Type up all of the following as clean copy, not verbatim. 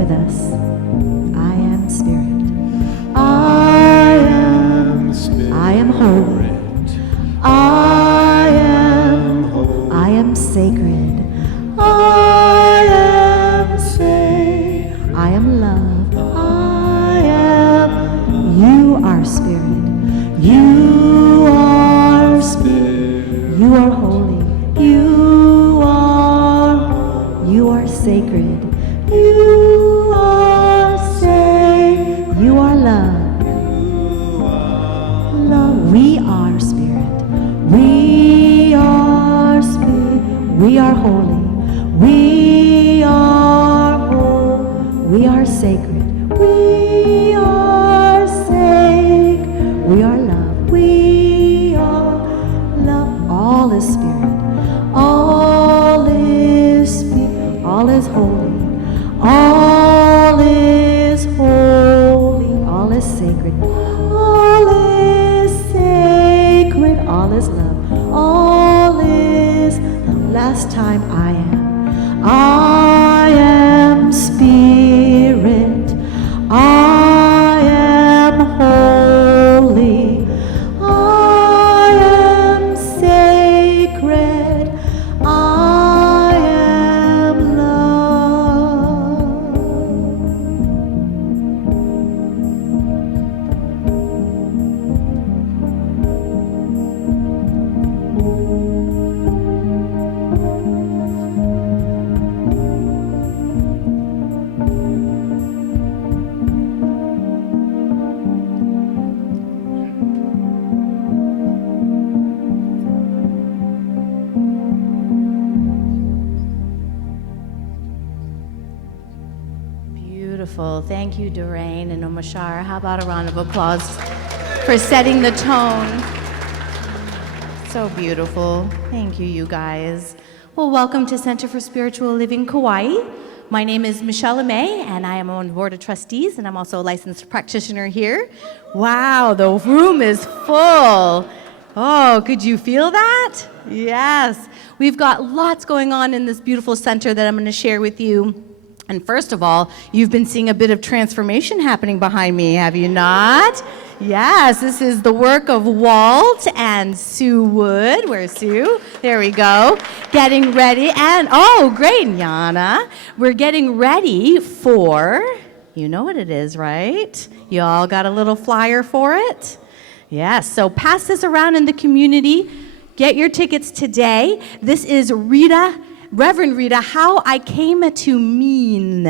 with us. I am spirit. I am spirit. I am holy. I am sacred. I am safe. I am love. You are spirit. You are spirit. You are holy. You are sacred. You are safe. You are love. Love. We are spirit. We are spirit. We are holy. We are whole. We are sacred. We are safe. We are love. We are love. All is spirit. All is spirit. All is holy. All is holy. All is sacred. All is sacred. All is love. All is love. Last time I am spirit. I am holy. I am sacred. I am love. Beautiful. Thank you, Doreen and Omashar. How about a round of applause for setting the tone? So beautiful. Thank you, you guys. Well, welcome to Center for Spiritual Living Kauai. My name is Michelle May, and I am on the Board of Trustees, and I'm also a licensed practitioner here. Wow, the room is full. Oh, could you feel that? Yes. We've got lots going on in this beautiful center that I'm going to share with you. And first of all, you've been seeing a bit of transformation happening behind me, have you not? Yes, this is the work of Walt and Sue Wood. Where's Sue? There we go. Getting ready, and oh, great, Yana. We're getting ready for, you know what it is, right? You all got a little flyer for it? Yes, so pass this around in the community. Get your tickets today. This is Rita, Reverend Rita, How I Came to Mean.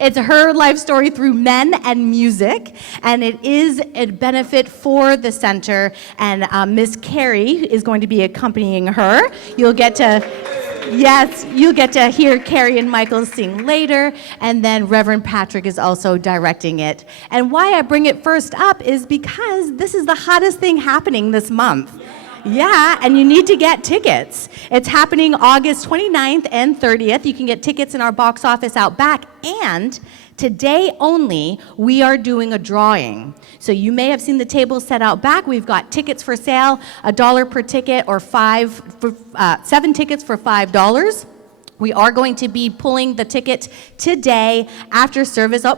It's her life story through men and music, and it is a benefit for the center, and Miss Carrie is going to be accompanying her. You'll get to hear Carrie and Michael sing later, and then Reverend Patrick is also directing it. And why I bring it first up is because this is the hottest thing happening this month. Yeah, and you need to get tickets. It's happening August 29th and 30th. You can get tickets in our box office out back. And today only, we are doing a drawing. So you may have seen the table set out back. We've got tickets for sale, $1 per ticket, or 7 tickets for $5. We are going to be pulling the ticket today after service. Oh,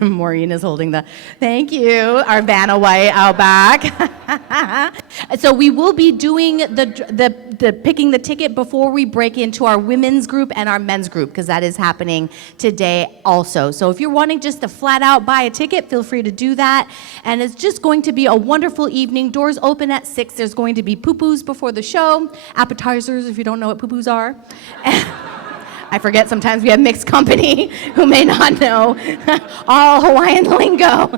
Maureen is holding thank you, our Vanna White out back. So we will be doing the picking the ticket before we break into our women's group and our men's group, because that is happening today also. So if you're wanting just to flat out buy a ticket, feel free to do that. And it's just going to be a wonderful evening. Doors open at 6. There's going to be poo-poos before the show, appetizers if you don't know what poo-poos are. I forget sometimes we have mixed company who may not know all Hawaiian lingo.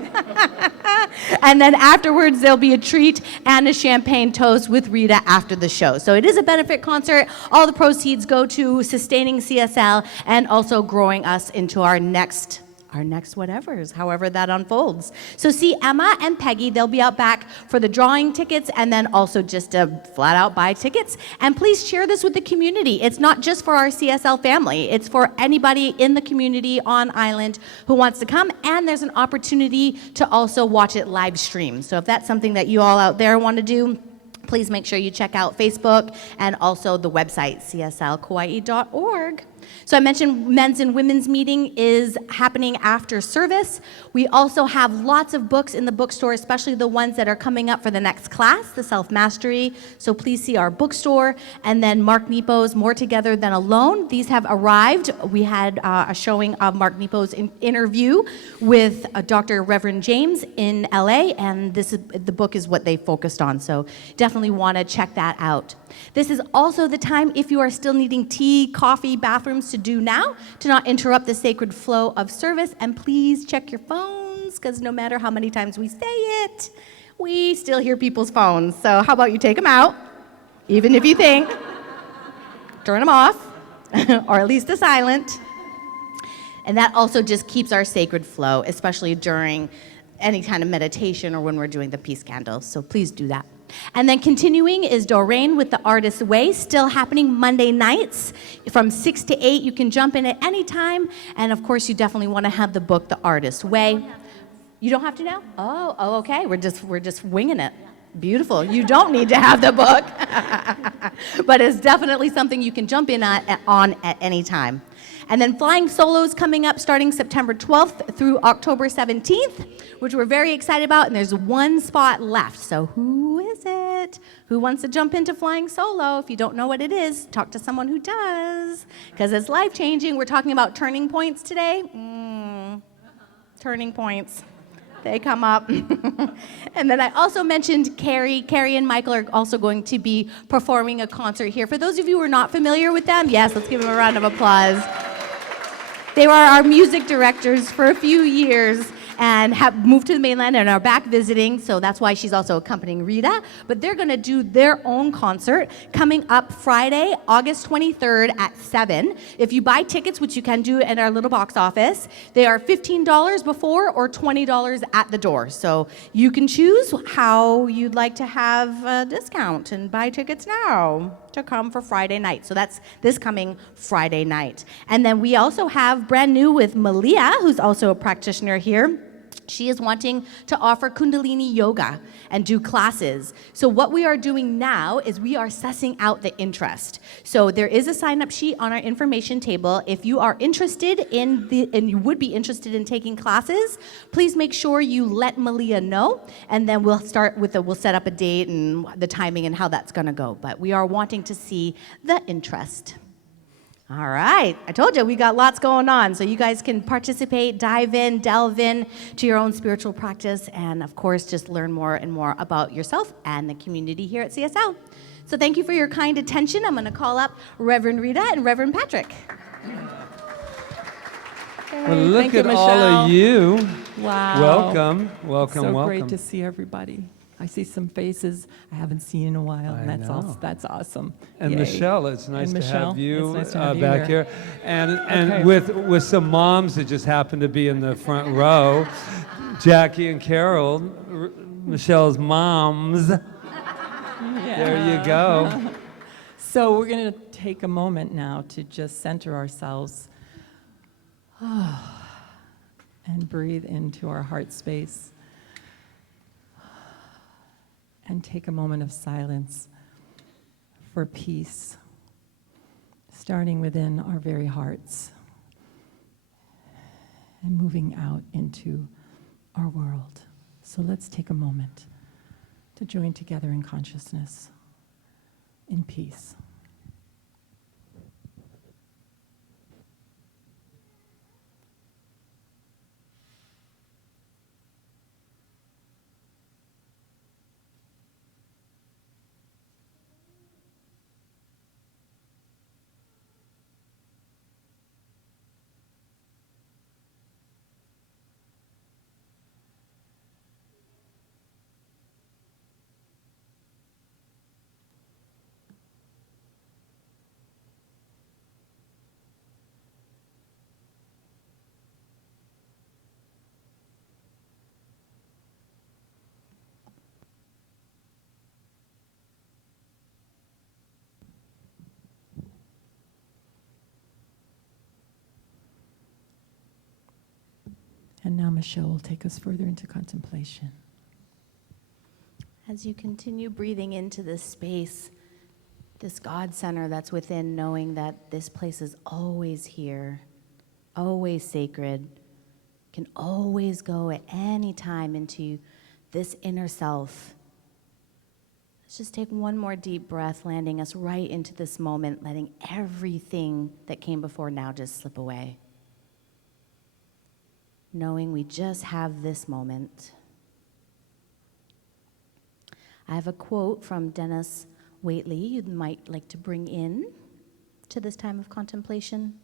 And then afterwards, there'll be a treat and a champagne toast with Rita after the show. So it is a benefit concert. All the proceeds go to sustaining CSL and also growing us into our next whatevers, however that unfolds. So see Emma and Peggy, they'll be out back for the drawing tickets and then also just to flat out buy tickets. And please share this with the community. It's not just for our CSL family. It's for anybody in the community on island who wants to come, and there's an opportunity to also watch it live stream. So if that's something that you all out there want to do, please make sure you check out Facebook and also the website, cslkauai.org. So I mentioned men's and women's meeting is happening after service. We also have lots of books in the bookstore, especially the ones that are coming up for the next class, the self-mastery. So please see our bookstore. And then Mark Nepo's More Together Than Alone. These have arrived. We had a showing of Mark Nepo's interview with Dr. Reverend James in LA, and the book is what they focused on. So definitely want to check that out. This is also the time, if you are still needing tea, coffee, bathrooms, to do now, to not interrupt the sacred flow of service. And please check your phones, because no matter how many times we say it, we still hear people's phones. So how about you take them out, even if you think, turn them off, or at least to silent. And that also just keeps our sacred flow, especially during any kind of meditation or when we're doing the peace candles. So please do that. And then continuing is Doreen with The Artist's Way, still happening Monday nights from 6 to 8. You can jump in at any time. And of course, you definitely want to have the book, The Artist's Way. You don't have to now? Oh, okay. We're just winging it. Beautiful. You don't need to have the book. But it's definitely something you can jump in on at any time. And then Flying Solo's coming up starting September 12th through October 17th, which we're very excited about, and there's one spot left. So who is it? Who wants to jump into Flying Solo? If you don't know what it is, talk to someone who does, because it's life-changing. We're talking about turning points today. Turning points. They come up. And then I also mentioned Carrie. Carrie and Michael are also going to be performing a concert here. For those of you who are not familiar with them, yes, let's give them a round of applause. They were our music directors for a few years and have moved to the mainland and are back visiting, so that's why she's also accompanying Rita. But they're going to do their own concert coming up Friday, August 23rd at 7. If you buy tickets, which you can do in our little box office, they are $15 before or $20 at the door. So you can choose how you'd like to have a discount and buy tickets now to come for Friday night. So that's this coming Friday night. And then we also have brand new with Malia, who's also a practitioner here. She is wanting to offer Kundalini yoga and do classes. So what we are doing now is we are sussing out the interest. So there is a sign-up sheet on our information table. If you are interested and you would be interested in taking classes, please make sure you let Malia know, and then we'll set up a date and the timing and how that's going to go. But we are wanting to see the interest. All right, I told you we got lots going on, so you guys can participate, dive in, delve in to your own spiritual practice, and of course, just learn more and more about yourself and the community here at CSL. So thank you for your kind attention. I'm going to call up Reverend Rita and Reverend Patrick. Well, look at all of you. Wow. Welcome. So great to see everybody. I see some faces I haven't seen in a while, and that's awesome. And Yay. Michelle, it's nice to have you It's nice to have you back here. And with some moms that just happen to be in the front row, Jackie and Carol, Michelle's moms. Yeah. There you go. So we're going to take a moment now to just center ourselves and breathe into our heart space. And take a moment of silence for peace, starting within our very hearts and moving out into our world. So let's take a moment to join together in consciousness, in peace. And now Michelle will take us further into contemplation. As you continue breathing into this space, This God center that's within, knowing that this place is always here, always sacred, can always go at any time into this inner self. Let's just take one more deep breath, landing us right into this moment, letting everything that came before now just slip away. Knowing we just have this moment. I have a quote from Dennis Waitley you might like to bring in to this time of contemplation.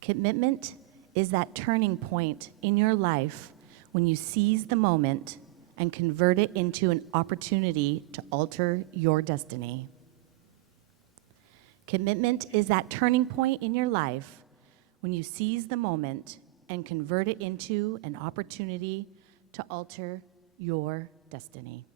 Commitment is that turning point in your life when you seize the moment and convert it into an opportunity to alter your destiny. Commitment is that turning point in your life when you seize the moment and convert it into an opportunity to alter your destiny.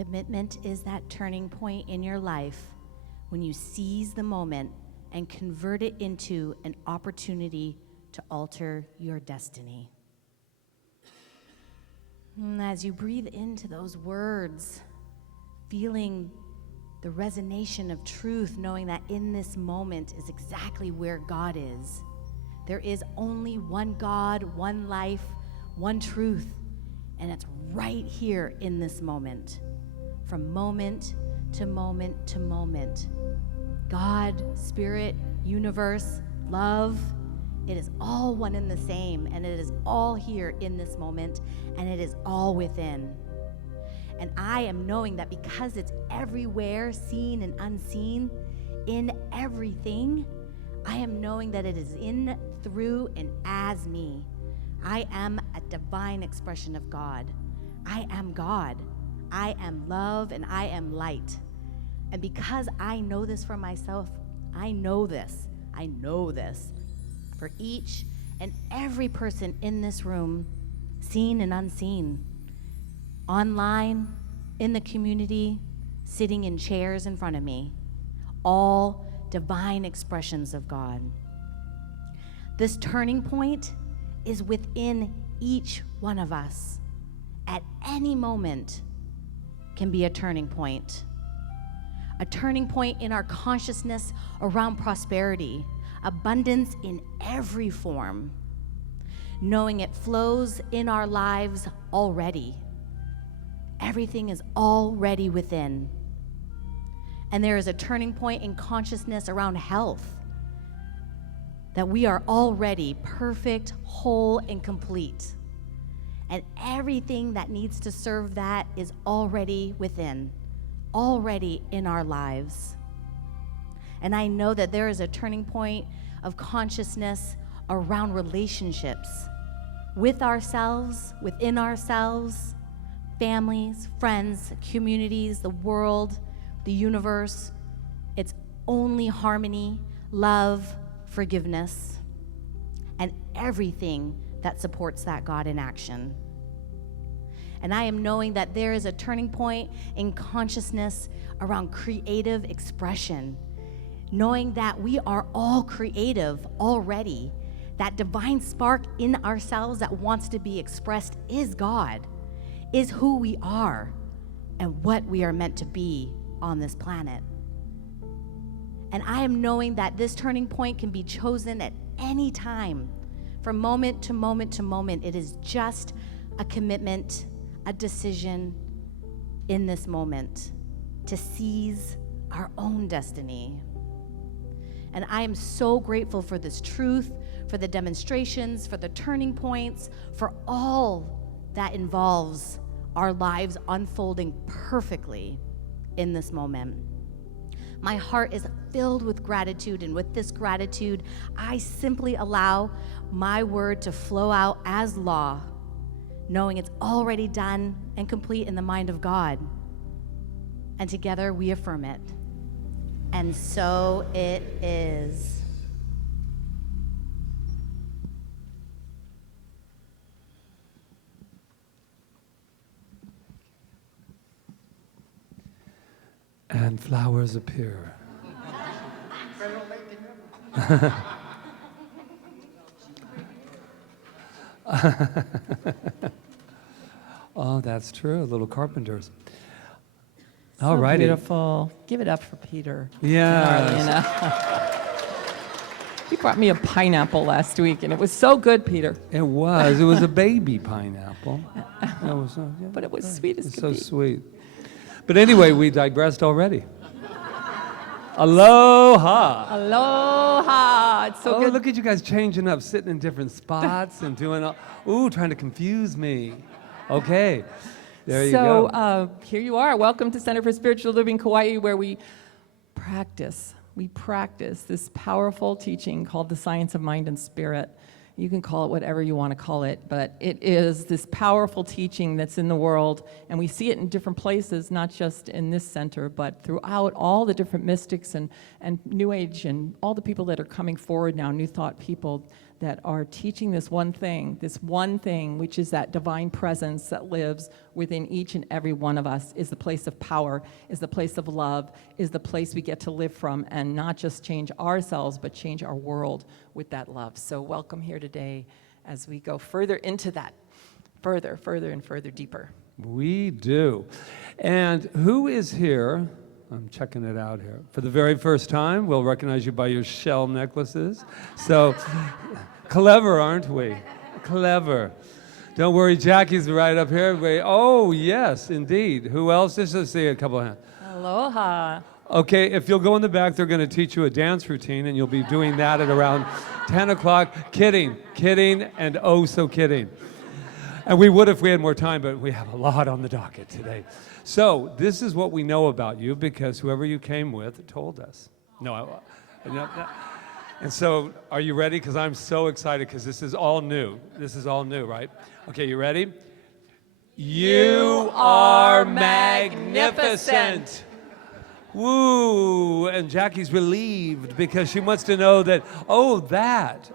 Commitment is that turning point in your life when you seize the moment and convert it into an opportunity to alter your destiny. And as you breathe into those words, feeling the resonation of truth, knowing that in this moment is exactly where God is. There is only one God, one life, one truth, and it's right here in this moment. From moment to moment to moment. God, Spirit, universe, love, it is all one and the same, and it is all here in this moment, and it is all within. And I am knowing that because it's everywhere, seen and unseen, in everything, I am knowing that it is in, through, and as me. I am a divine expression of God. I am God. I am love, and I am light. And because I know this for myself, I know this for each and every person in this room, seen and unseen, online, in the community, sitting in chairs in front of me, all divine expressions of God. This turning point is within each one of us. At any moment can be a turning point. A turning point in our consciousness around prosperity, abundance in every form, knowing it flows in our lives already. Everything is already within. And there is a turning point in consciousness around health, that we are already perfect, whole, and complete. And everything that needs to serve that is already within, already in our lives. And I know that there is a turning point of consciousness around relationships with ourselves, within ourselves, families, friends, communities, the world, the universe. It's only harmony, love, forgiveness, and everything that supports that God in action. And I am knowing that there is a turning point in consciousness around creative expression, knowing that we are all creative already. That divine spark in ourselves that wants to be expressed is God, is who we are, and what we are meant to be on this planet. And I am knowing that this turning point can be chosen at any time, from moment to moment to moment. It is just a commitment, a decision in this moment to seize our own destiny. And I am so grateful for this truth, for the demonstrations, for the turning points, for all that involves our lives unfolding perfectly in this moment. My heart is filled with gratitude, and with this gratitude, I simply allow my word to flow out as law, knowing it's already done and complete in the mind of God. And together we affirm it. And so it is. And flowers appear. Oh, that's true. Little carpenters. All So righty. beautiful. Give it up for Peter. Yeah. He brought me a pineapple last week, and it was so good, Peter. It was. It was a baby pineapple. That was, yeah, But it was sweet as it's could so be. sweet. But anyway, we digressed already. Aloha. Aloha. It's so good. Look at you guys changing up, sitting in different spots and doing trying to confuse me. Okay. There you go. So here you are. Welcome to Center for Spiritual Living Kauai, where we practice this powerful teaching called the Science of Mind and Spirit. You can call it whatever you want to call it, but it is this powerful teaching that's in the world, and we see it in different places, not just in this center, but throughout all the different mystics and New Age and all the people that are coming forward now, New Thought people. that are teaching this one thing, which is that divine presence that lives within each and every one of us, is the place of power, is the place of love, is the place we get to live from and not just change ourselves, but change our world with that love. So welcome here today as we go further into that, further and further deeper. We do. And who is here? I'm checking it out here. For the very first time, we'll recognize you by your shell necklaces. So clever, aren't we? Clever. Don't worry, Jackie's right up here. Everybody. Oh, yes, indeed. Who else? Let's see a couple of hands. Aloha. Okay, if you'll go in the back, they're going to teach you a dance routine, and you'll be doing that at around 10 o'clock. Kidding, and oh so kidding. And we would if we had more time, but we have a lot on the docket today. So this is what we know about you because whoever you came with told us. And so are you ready? Because I'm so excited because this is all new. This is all new, right? Okay, you ready? You are magnificent. Woo, and Jackie's relieved because she wants to know that, oh, that.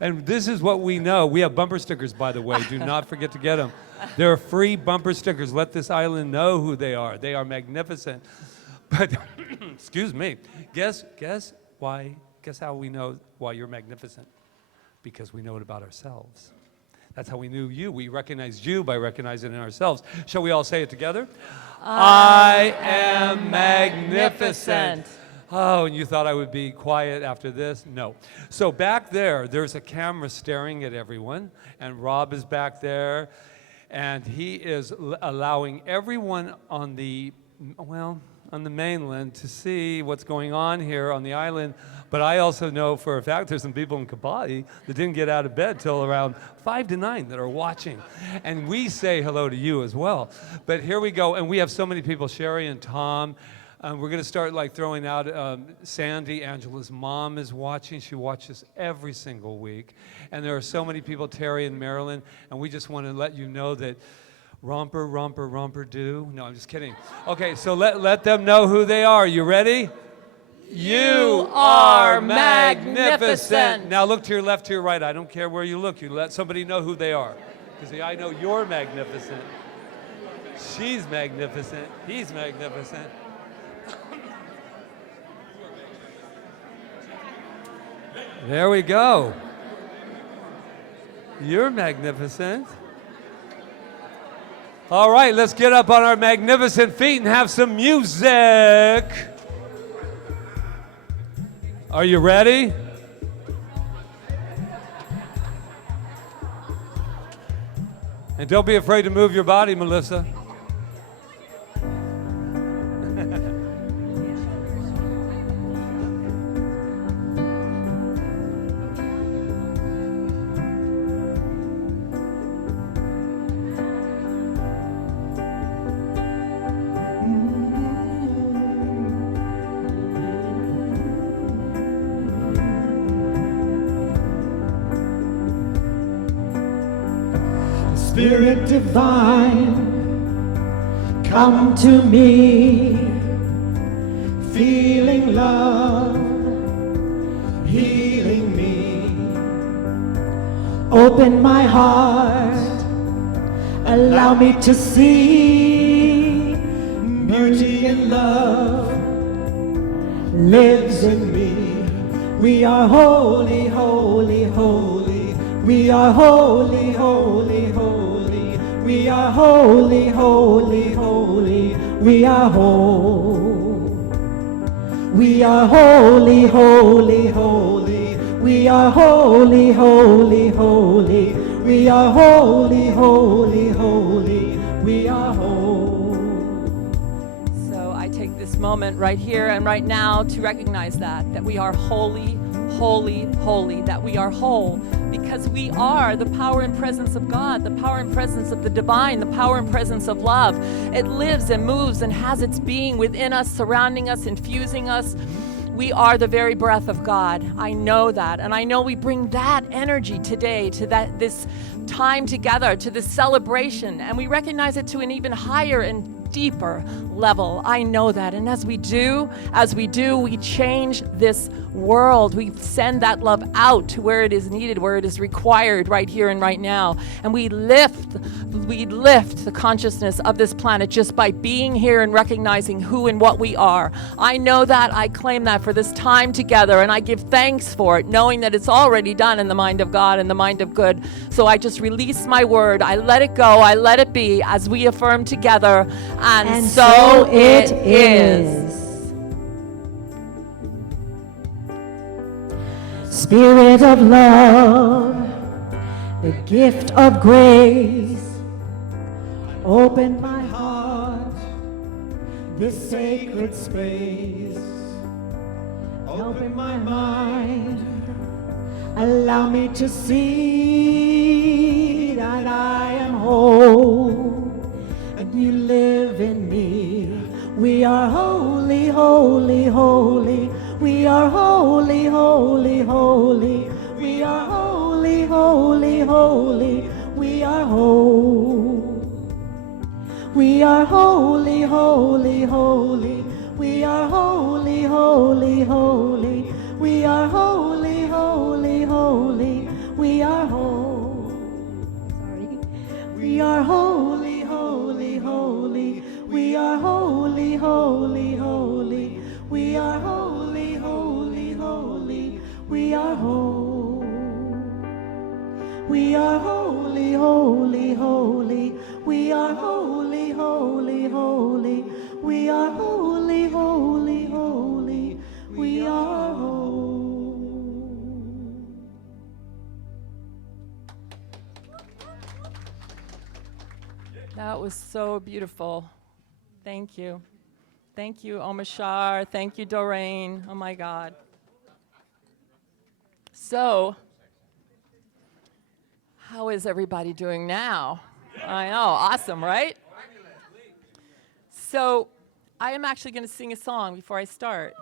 And this is what we know. We have bumper stickers, by the way. Do not forget to get them. They're free bumper stickers. Let this island know who they are. They are magnificent. But, excuse me, guess how we know why you're magnificent? Because we know it about ourselves. That's how we knew you. We recognized you by recognizing it in ourselves. Shall we all say it together? I am magnificent. Oh, and you thought I would be quiet after this? No. So back there's a camera staring at everyone, and Rob is back there, and he is allowing everyone on the mainland to see what's going on here on the island. But I also know for a fact there's some people in Kaua'i that didn't get out of bed till around 5 to 9 that are watching. And we say hello to you as well. But here we go, and we have so many people, Sherry and Tom. We're going to start throwing out Sandy, Angela's mom, is watching. She watches every single week. And there are so many people, Terry and Marilyn, and we just want to let you know that romper do. No, I'm just kidding. Okay, so let them know who they are. You ready? You are magnificent. Now look to your left, to your right. I don't care where you look. You let somebody know who they are. Because I know you're magnificent. She's magnificent. He's magnificent. There we go. You're magnificent. All right, let's get up on our magnificent feet and have some music. Are you ready? And don't be afraid to move your body, Melissa. Spirit divine, come to me, feeling love, healing me. Open my heart, allow me to see beauty and love lives in me. We are holy, holy, holy. We are holy, holy, holy. We are holy, holy, holy. We are whole. We are holy, holy, holy. We are holy, holy, holy. We are holy, holy, holy. We are whole. So I take this moment right here and right now to recognize that we are holy, holy, holy, that we are whole, because we are the power and presence of God, the power and presence of the divine, the power and presence of love. It lives and moves and has its being within us, surrounding us, infusing us. We are the very breath of God. I know that, and I know we bring that energy today to this time together, to this celebration, and we recognize it to an even higher and deeper level. I know that. And as we do, we change this world. We send that love out to where it is needed, where it is required right here and right now. And we lift the consciousness of this planet just by being here and recognizing who and what we are. I know that. I claim that for this time together, and I give thanks for it, knowing that it's already done in the mind of God and the mind of good. So I just release my word. I let it go. I let it be as we affirm together. And so it is. Spirit of love, the gift of grace, open my heart, this sacred space. Open my mind, allow me to see that I am whole, and you live in me. We are holy, holy, holy. We are holy, holy, holy. We are holy, holy, holy. We are whole. We are holy, holy, holy. We are holy, holy, holy. We are holy, holy, holy. We are whole. Sorry. We are holy, holy, holy. We are holy, holy, holy. We are holy, holy, holy. We are whole. We are holy, holy, holy. We are holy, holy, holy. We are holy, holy, holy. We are whole. That was so beautiful. Thank you. Thank you, Omashar. Thank you, Doreen. Oh my God. So, how is everybody doing now? I know, awesome, right? So, I am actually going to sing a song before I start.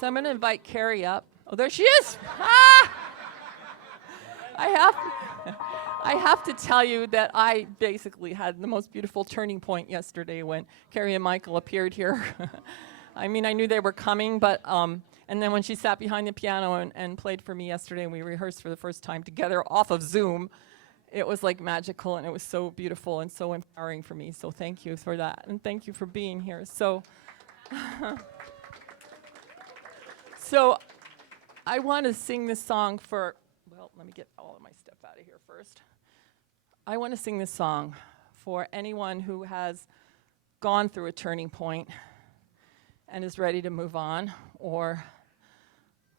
So I'm going to invite Carrie up. Oh, there she is. Ah! I have to tell you that I basically had the most beautiful turning point yesterday when Carrie and Michael appeared here. I mean, I knew they were coming, but and then when she sat behind the piano and played for me yesterday, and we rehearsed for the first time together off of Zoom, it was like magical, and it was so beautiful and so empowering for me. So thank you for that, and thank you for being here. So, so I want to sing this song for. Well, let me get all of my stuff out of here first. I want to sing this song for anyone who has gone through a turning point and is ready to move on, or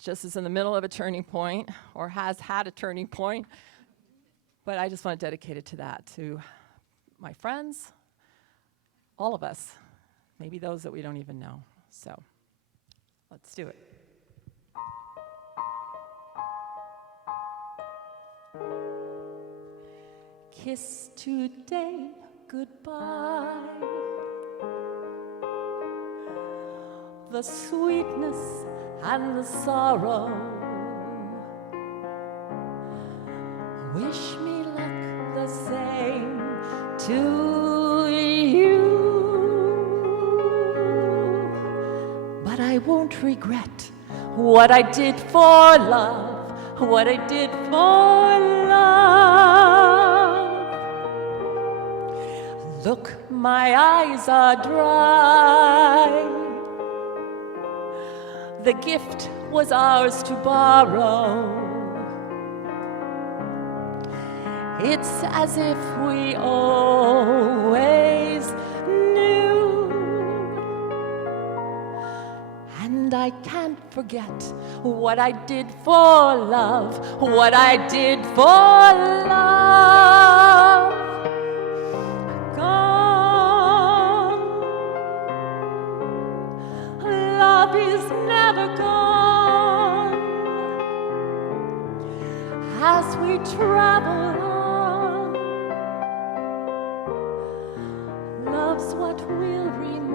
just is in the middle of a turning point, or has had a turning point. But I just want to dedicate it to that, to my friends, all of us, maybe those that we don't even know. So let's do it. Kiss today goodbye, the sweetness and the sorrow. Wish me luck the same to you, but I won't regret what I did for love, what I did for love. Look, my eyes are dry. The gift was ours to borrow. It's as if we always knew. And I can't forget what I did for love, what I did for love. Love is never gone. As we travel on, love's what we'll remember.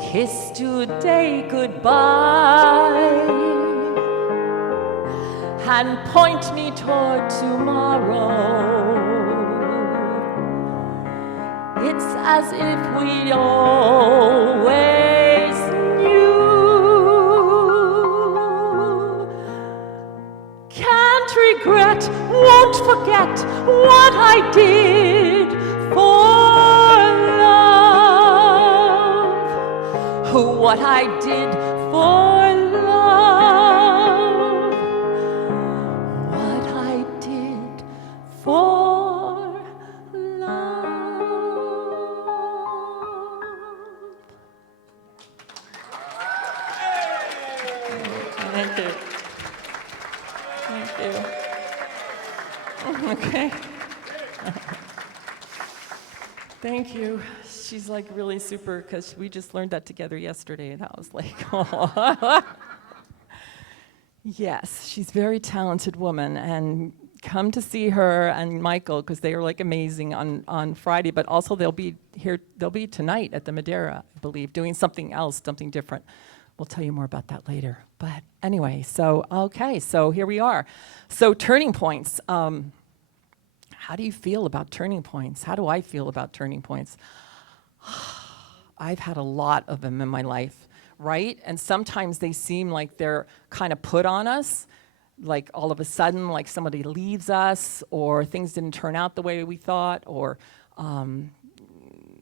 Kiss today goodbye, and point me toward tomorrow. It's as if we always knew. Can't regret, won't forget what I did for love. What I did for love. What I did for love. Thank you. Thank you. Okay. Thank you. She's like really super because we just learned that together yesterday, and I was like, oh. Yes, she's a very talented woman, and come to see her and Michael because they are like amazing on Friday, but also they'll be tonight at the Madeira, I believe, doing something else, something different. We'll tell you more about that later. But anyway, so here we are. So turning points. How do you feel about turning points? How do I feel about turning points? I've had a lot of them in my life, right? And sometimes they seem like they're kind of put on us, like all of a sudden, like somebody leaves us, or things didn't turn out the way we thought, or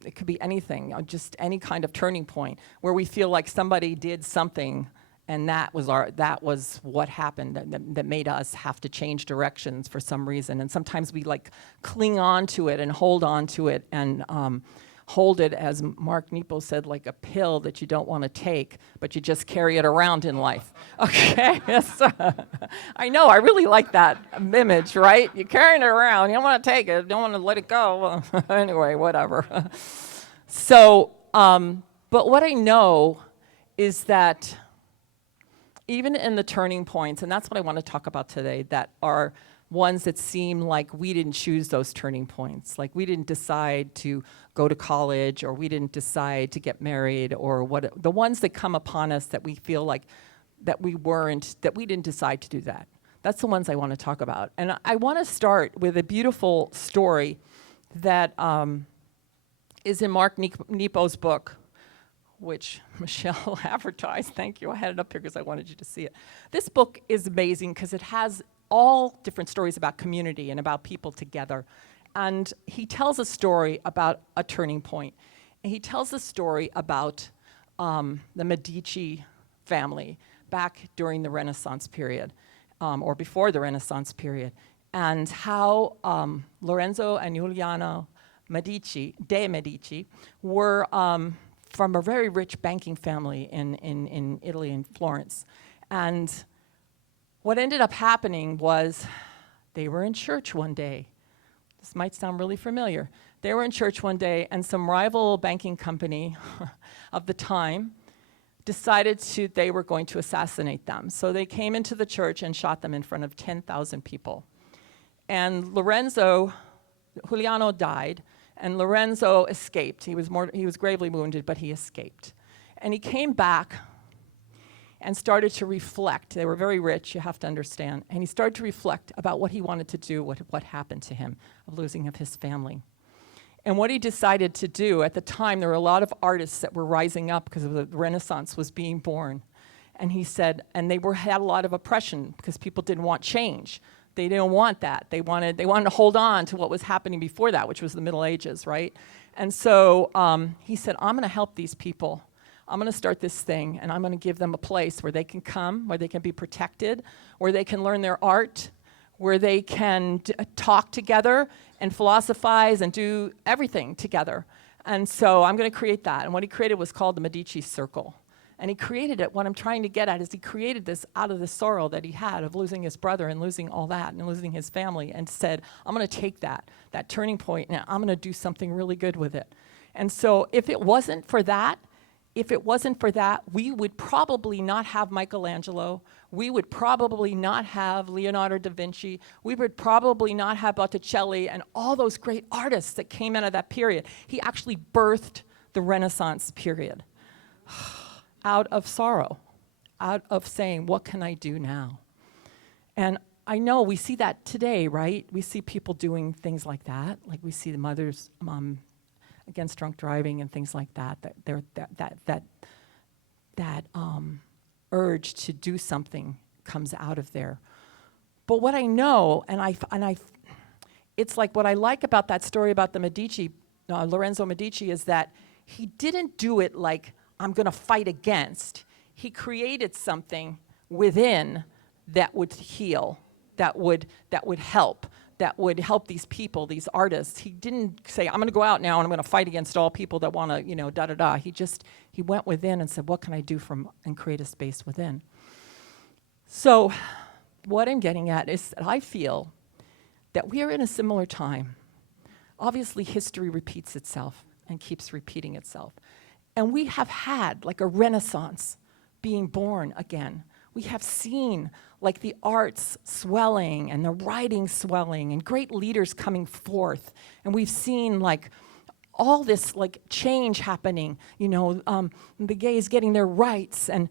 it could be anything, just any kind of turning point where we feel like somebody did something, and that was what happened that made us have to change directions for some reason. And sometimes we like cling on to it and hold on to it and hold it, as Mark Nepo said, like a pill that you don't want to take, but you just carry it around in life. Okay, yes. I know, I really like that image, right? You're carrying it around, you don't want to take it, don't want to let it go. Anyway, whatever. So, but what I know is that even in the turning points, and that's what I want to talk about today, that are ones that seem like we didn't choose those turning points, like we didn't decide to go to college, or we didn't decide to get married, or what, the ones that come upon us that we feel like that we didn't decide to do that. That's the ones I want to talk about. And I want to start with a beautiful story that is in Mark Nepo's book, which Michelle advertised. Thank you. I had it up here because I wanted you to see it. This book is amazing because it has all different stories about community and about people together. And he tells a story about a turning point. And he tells a story about the Medici family back during the Renaissance period, or before the Renaissance period, and how Lorenzo and Giuliano de' Medici were from a very rich banking family in Italy, in Florence. And what ended up happening was they were in church one day. This might sound really familiar. They were in church one day, and some rival banking company of the time decided they were going to assassinate them. So they came into the church and shot them in front of 10,000 people. And Giuliano died, and Lorenzo escaped. He was gravely wounded, but he escaped. And he came back and started to reflect. They were very rich, you have to understand. And he started to reflect about what he wanted to do, what happened to him, of losing of his family. And what he decided to do, at the time, there were a lot of artists that were rising up because the Renaissance was being born. And he said, and had a lot of oppression because people didn't want change. They didn't want that. They wanted to hold on to what was happening before that, which was the Middle Ages, right? And so he said, I'm going to help these people. I'm going to start this thing, and I'm going to give them a place where they can come, where they can be protected, where they can learn their art, where they can talk together and philosophize and do everything together. And so I'm going to create that. And what he created was called the Medici Circle. And he created it, what I'm trying to get at is he created this out of the sorrow that he had of losing his brother and losing all that and losing his family, and said, I'm going to take that turning point, and I'm going to do something really good with it. And so if it wasn't for that, we would probably not have Michelangelo. We would probably not have Leonardo da Vinci. We would probably not have Botticelli and all those great artists that came out of that period. He actually birthed the Renaissance period out of sorrow, out of saying, what can I do now? And I know we see that today, right? We see people doing things like that. Like we see the mothers against drunk driving and things like that. That urge to do something comes out of there. But what I know, it's like what I like about that story about the Medici, Lorenzo Medici, is that he didn't do it like, I'm going to fight against. He created something within that would heal, that would help, these people, these artists. He didn't say, I'm going to go out now and I'm going to fight against all people that want to, da-da-da. He went within and said, what can I do and create a space within? So what I'm getting at is that I feel that we are in a similar time. Obviously, history repeats itself and keeps repeating itself. And we have had like a renaissance being born again. We have seen like the arts swelling and the writing swelling and great leaders coming forth. And we've seen like all this like change happening, the gays getting their rights and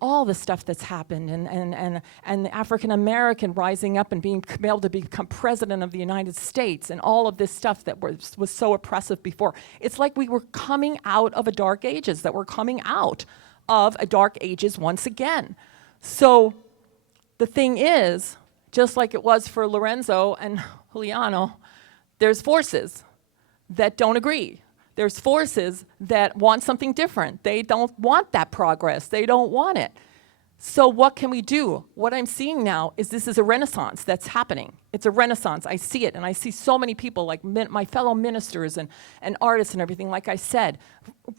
all the stuff that's happened and the African American rising up and being able to become president of the United States and all of this stuff that was so oppressive before. It's like we were coming out of a dark ages, that we're coming out of a dark ages once again. So the thing is, just like it was for Lorenzo and Juliano, there's forces that don't agree. There's forces that want something different. They don't want that progress. They don't want it. So what can we do? What I'm seeing now is this is a renaissance that's happening. It's a renaissance. I see it, and I see so many people, like my fellow ministers and artists and everything, like I said,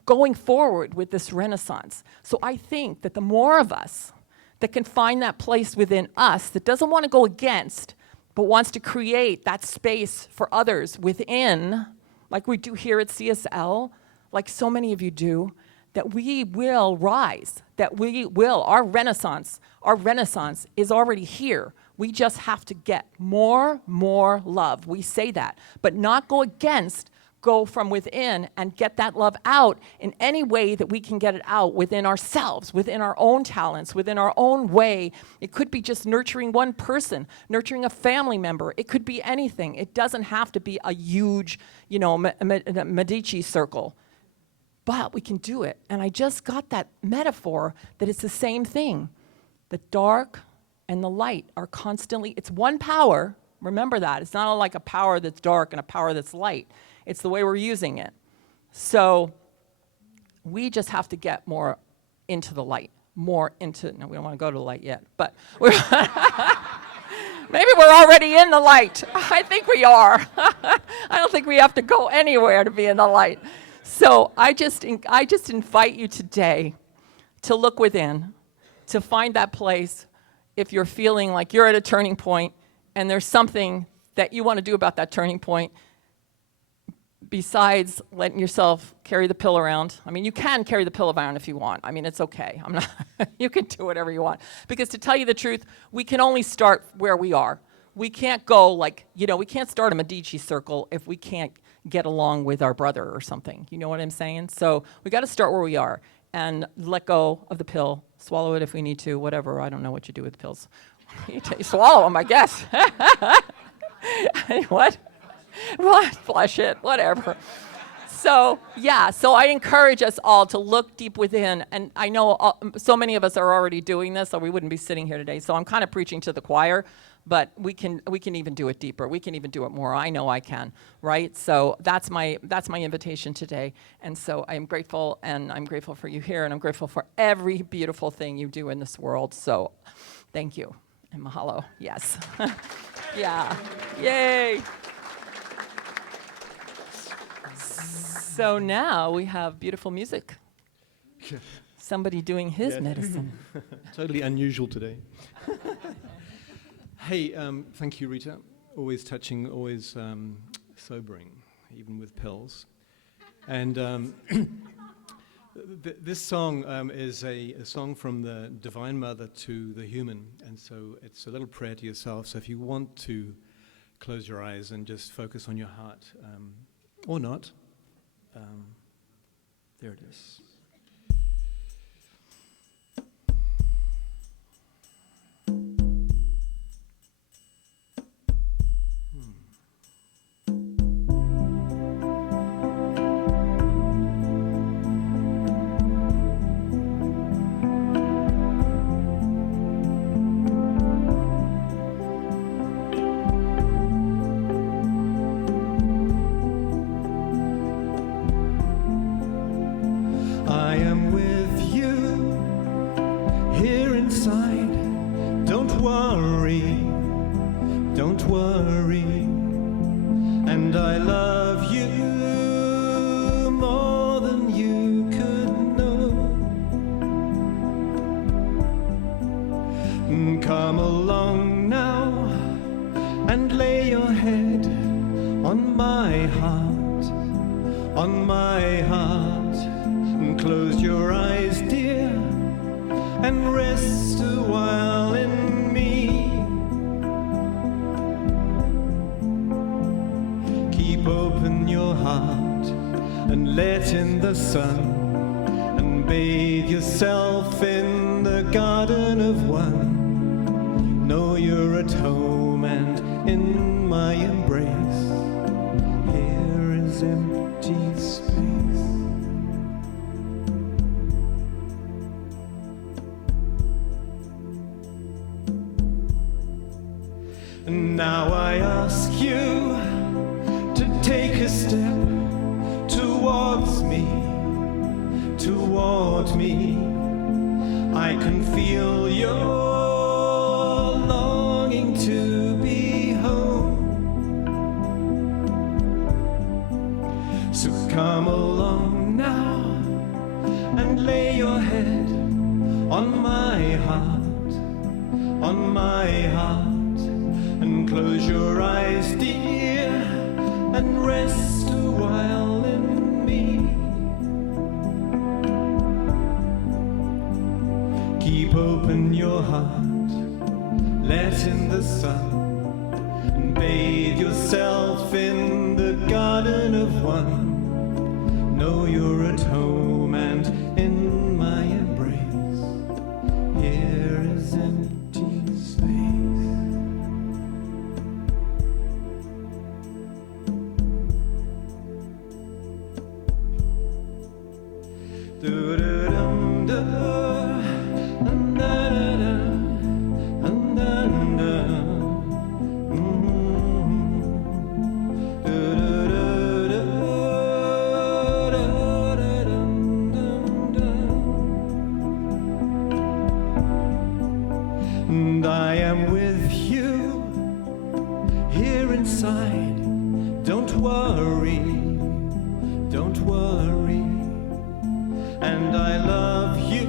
going forward with this renaissance. So I think that the more of us that can find that place within us that doesn't want to go against, but wants to create that space for others within, like we do here at CSL, like so many of you do, that we will rise, our renaissance is already here. We just have to get more love. We say that, but not go against, go from within and get that love out in any way that we can get it out within ourselves, within our own talents, within our own way. It could be just nurturing one person, nurturing a family member. It could be anything. It doesn't have to be a huge, Medici circle. But we can do it. And I just got that metaphor that it's the same thing. The dark and the light are constantly, it's one power. Remember that. It's not like a power that's dark and a power that's light. It's the way we're using it. So we just have to get more into the light, no, we don't want to go to the light yet, but maybe we're already in the light. I think we are. I don't think we have to go anywhere to be in the light. So I just invite you today to look within, to find that place if you're feeling like you're at a turning point and there's something that you want to do about that turning point, besides letting yourself carry the pill around. I mean, you can carry the pill around if you want. I mean, it's okay. You can do whatever you want. Because to tell you the truth, we can only start where we are. We can't go we can't start a Medici circle if we can't get along with our brother or something. You know what I'm saying? So we got to start where we are and let go of the pill, swallow it if we need to, whatever. I don't know what you do with pills. You swallow them, I guess. What? Flush it, whatever. So I encourage us all to look deep within, and I know so many of us are already doing this, or we wouldn't be sitting here today. So I'm kind of preaching to the choir, but we can even do it deeper. We can even do it more. I know I can, right? So that's my invitation today, and so I'm grateful, and I'm grateful for you here, and I'm grateful for every beautiful thing you do in this world. So thank you, and mahalo. Yes, yeah, yay. So now we have beautiful music. Somebody doing his medicine. Totally unusual today. Hey, thank you, Rita. Always touching, always sobering, even with pills. And this song is a song from the Divine Mother to the human. And so it's a little prayer to yourself. So if you want to close your eyes and just focus on your heart, or not, there it is. on my heart. And close your eyes, dear, and rest a while in me. Keep open your heart and let in the sun, and bathe yourself in the garden of one. Know you're at home and in my embrace. Here is empty space. And now I ask you to take a step towards me, toward me. I can feel your longing to be home. So come along now and lay your head on my heart, on my heart. And close your eyes, dear, and rest a while in me. Keep open your heart, let in the sun, and bathe yourself in the garden of one. Know you're at home and in my embrace. Here is empty space. And I am with you here inside. Don't worry, don't worry. And I love you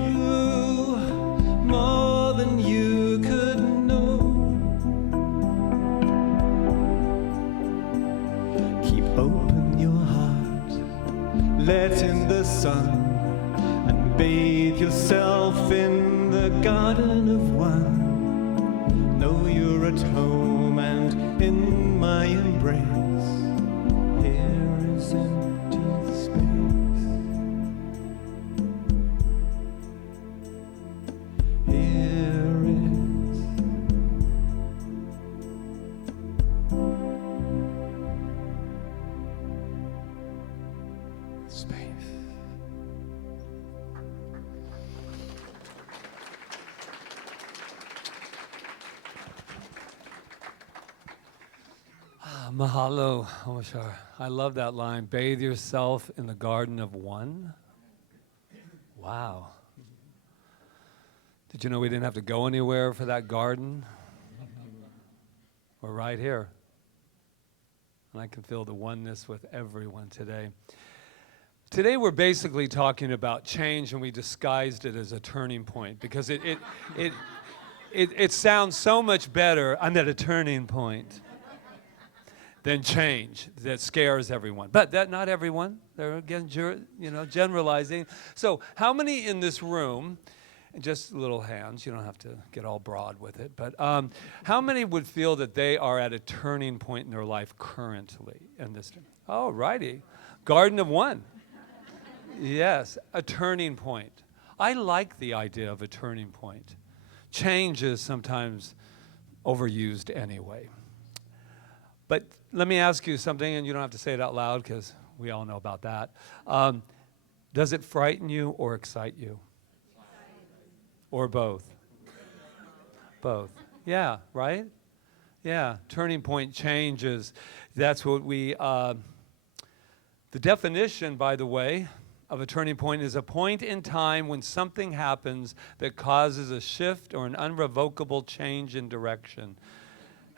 more than you could know. Keep open your heart, let in the sun, and bathe yourself in the garden of one. Know you're at home and in my embrace. Here is empty space. Here is space. Mahalo, Omashar. I love that line. Bathe yourself in the garden of one. Wow. Did you know we didn't have to go anywhere for that garden? We're right here. And I can feel the oneness with everyone today. Today we're basically talking about change, and we disguised it as a turning point because it sounds so much better. I'm at a turning point. Than change that scares everyone. But that not everyone. They're again, generalizing. So how many in this room, and just little hands, you don't have to get all broad with it, but how many would feel that they are at a turning point in their life currently in this? Oh, righty. Garden of one. Yes, a turning point. I like the idea of a turning point. Change is sometimes overused anyway. But let me ask you something, and you don't have to say it out loud because we all know about that. Does it frighten you or excite you? Or both? Both. Yeah, right? Yeah, turning point changes. That's what we, the definition, by the way, of a turning point is a point in time when something happens that causes a shift or an unrevocable change in direction.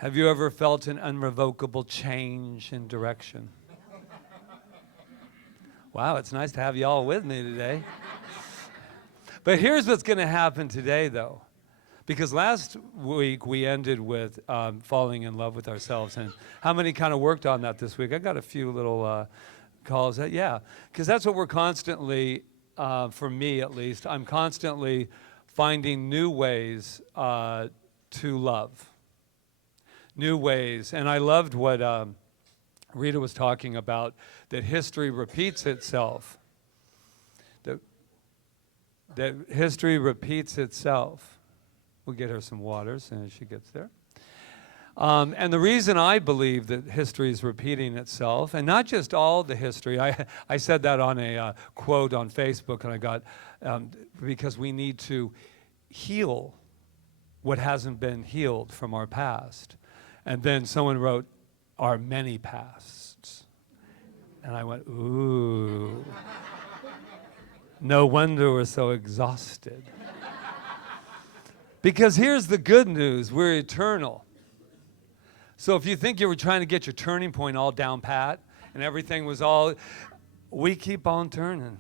Have you ever felt an unrevocable change in direction? Wow, it's nice to have you all with me today. But here's what's going to happen today, though. Because last week we ended with falling in love with ourselves. And how many kind of worked on that this week? I got a few little calls it, yeah. Because that's what we're constantly, for me at least, I'm constantly finding new ways to love. New ways. And I loved what Rita was talking about, that history repeats itself. That history repeats itself. We'll get her some water as soon as she gets there. And the reason I believe that history is repeating itself, and not just all the history, I said that on a quote on Facebook, and I got, because we need to heal what hasn't been healed from our past. And then someone wrote, our many pasts. And I went, ooh. No wonder we're so exhausted. Because here's the good news, we're eternal. So if you think you were trying to get your turning point all down pat and everything was all, we keep on turning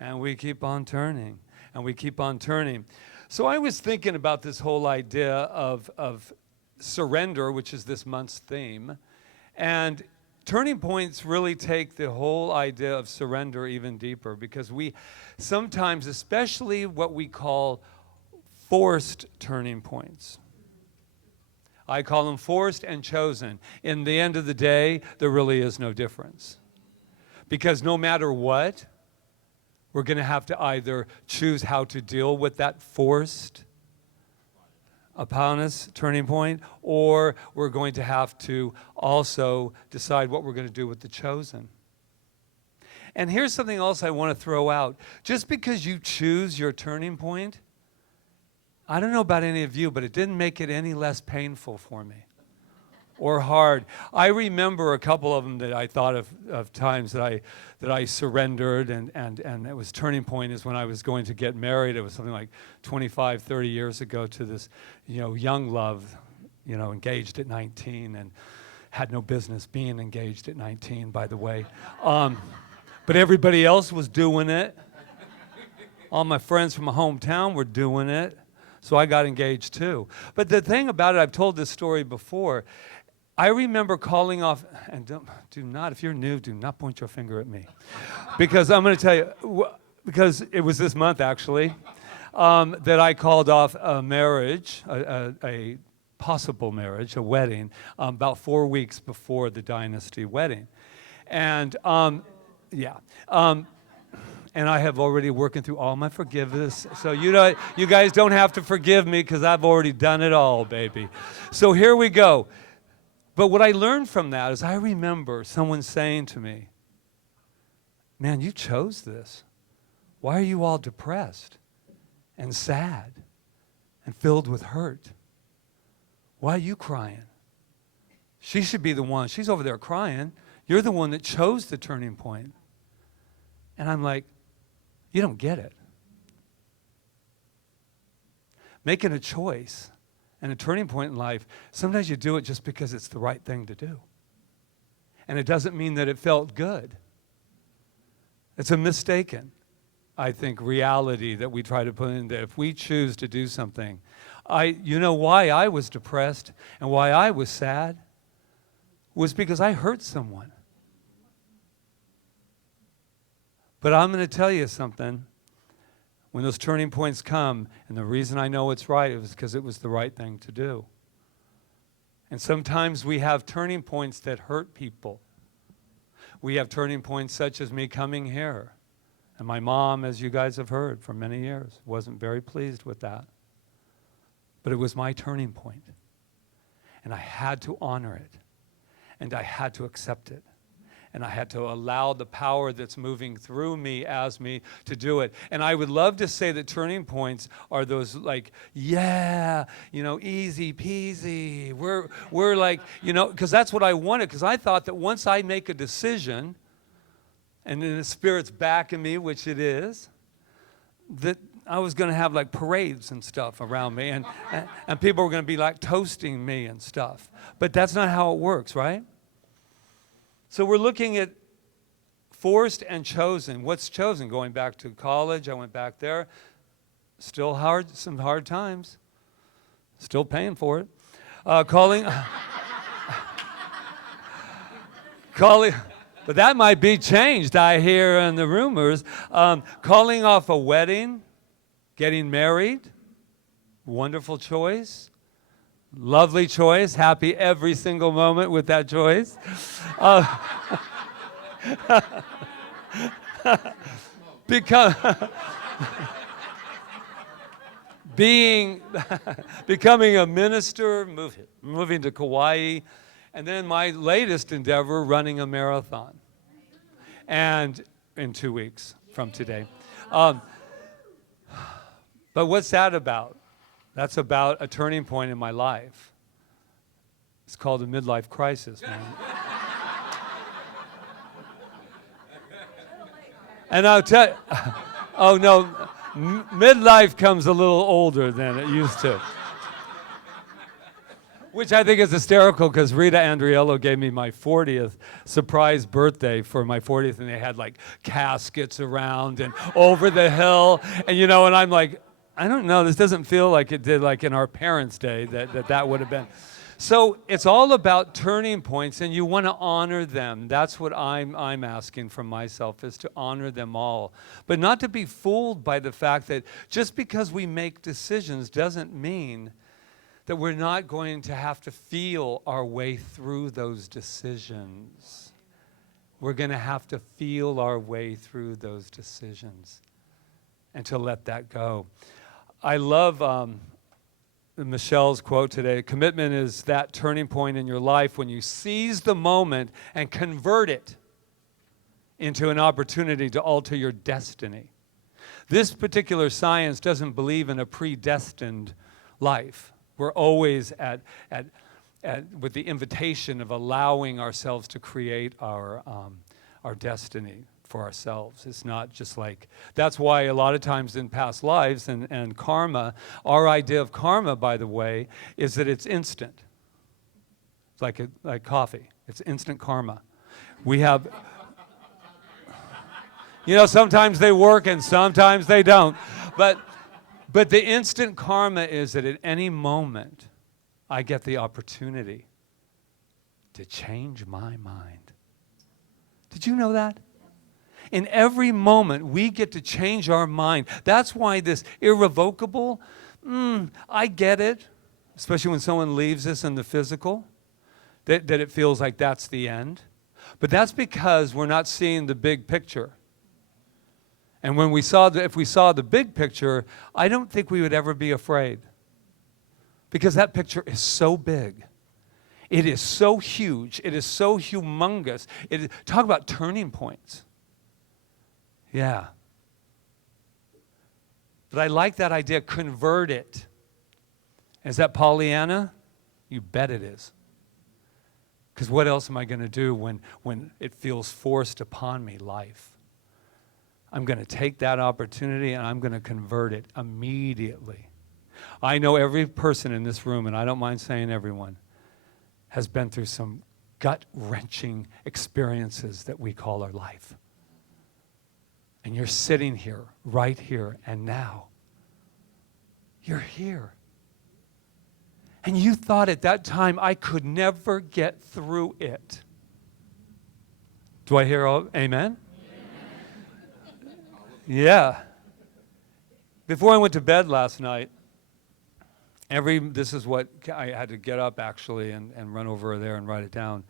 and we keep on turning and we keep on turning. So I was thinking about this whole idea of surrender, which is this month's theme, and turning points really take the whole idea of surrender even deeper, because we sometimes, especially what we call forced turning points. I call them forced and chosen. In the end of the day, there really is no difference. Because no matter what, we're going to have to either choose how to deal with that forced upon us turning point, or we're going to have to also decide what we're going to do with the chosen. And here's something else I want to throw out. Just because you choose your turning point, I don't know about any of you, but it didn't make it any less painful for me or hard. I remember a couple of them that I thought of times that I surrendered, and it was turning point is when I was going to get married. It was something like 25, 30 years ago to this, young love, engaged at 19 and had no business being engaged at 19, by the way. But everybody else was doing it. All my friends from my hometown were doing it. So I got engaged too. But the thing about it, I've told this story before. I remember calling off, and if you're new, do not point your finger at me. Because I'm going to tell you, because it was this month actually, that I called off a marriage, a possible marriage, a wedding, about 4 weeks before the dynasty wedding. And and I have already working through all my forgiveness. So you guys don't have to forgive me because I've already done it all, baby. So here we go. But what I learned from that is I remember someone saying to me, man, you chose this. Why are you all depressed and sad and filled with hurt? Why are you crying? She should be the one. She's over there crying. You're the one that chose the turning point. And I'm like, you don't get it. Making a choice and a turning point in life, sometimes you do it just because it's the right thing to do. And it doesn't mean that it felt good. It's a mistaken, I think, reality that we try to put in there. If we choose to do something, why I was depressed and why I was sad was because I hurt someone. But I'm going to tell you something. When those turning points come, and the reason I know it's right is because it was the right thing to do. And sometimes we have turning points that hurt people. We have turning points such as me coming here. And my mom, as you guys have heard for many years, wasn't very pleased with that. But it was my turning point. And I had to honor it. And I had to accept it. And I had to allow the power that's moving through me as me to do it. And I would love to say that turning points are those like, easy peasy. We're like, because that's what I wanted. Because I thought that once I make a decision, and then the Spirit's backing me, which it is, that I was going to have like parades and stuff around me. And people were going to be like toasting me and stuff. But that's not how it works, right? So we're looking at forced and chosen. What's chosen? Going back to college, I went back there. Still hard, some hard times. Still paying for it. calling But that might be changed, I hear in the rumors. Calling off a wedding, getting married, wonderful choice. Lovely choice. Happy every single moment with that choice. Becoming a minister, moving to Kauai, and then my latest endeavor, running a marathon. And in 2 weeks from today. But what's that about? That's about a turning point in my life. It's called a midlife crisis, man. And I'll tell you, oh no, midlife comes a little older than it used to. Which I think is hysterical because Rita Andriello gave me my 40th surprise birthday for my 40th, and they had like caskets around and over the hill. And you know, and I'm like, I don't know, this doesn't feel like it did like in our parents' day that would have been. So it's all about turning points, and you want to honor them. That's what I'm asking from myself, is to honor them all. But not to be fooled by the fact that just because we make decisions doesn't mean that we're not going to have to feel our way through those decisions. We're going to have to feel our way through those decisions and to let that go. I love Michelle's quote today. Commitment is that turning point in your life when you seize the moment and convert it into an opportunity to alter your destiny. This particular science doesn't believe in a predestined life. We're always with the invitation of allowing ourselves to create our destiny for ourselves. It's not just like, that's why a lot of times in past lives and karma, our idea of karma, by the way, is that it's instant. It's like coffee. It's instant karma. We have, you know, sometimes they work and sometimes they don't. But the instant karma is that at any moment, I get the opportunity to change my mind. Did you know that? In every moment, we get to change our mind. That's why this irrevocable, I get it, especially when someone leaves us in the physical, that it feels like that's the end. But that's because we're not seeing the big picture. And when if we saw the big picture, I don't think we would ever be afraid. Because that picture is so big. It is so huge. It is so humongous. Talk about turning points. Yeah. But I like that idea, convert it. Is that Pollyanna? You bet it is. Because what else am I going to do when it feels forced upon me, life? I'm going to take that opportunity and I'm going to convert it immediately. I know every person in this room, and I don't mind saying everyone, has been through some gut-wrenching experiences that we call our life. And you're sitting here, right here and now. You're here. And you thought at that time, I could never get through it. Do I hear amen? Yeah. Before I went to bed last night, this is what I had to get up actually and run over there and write it down.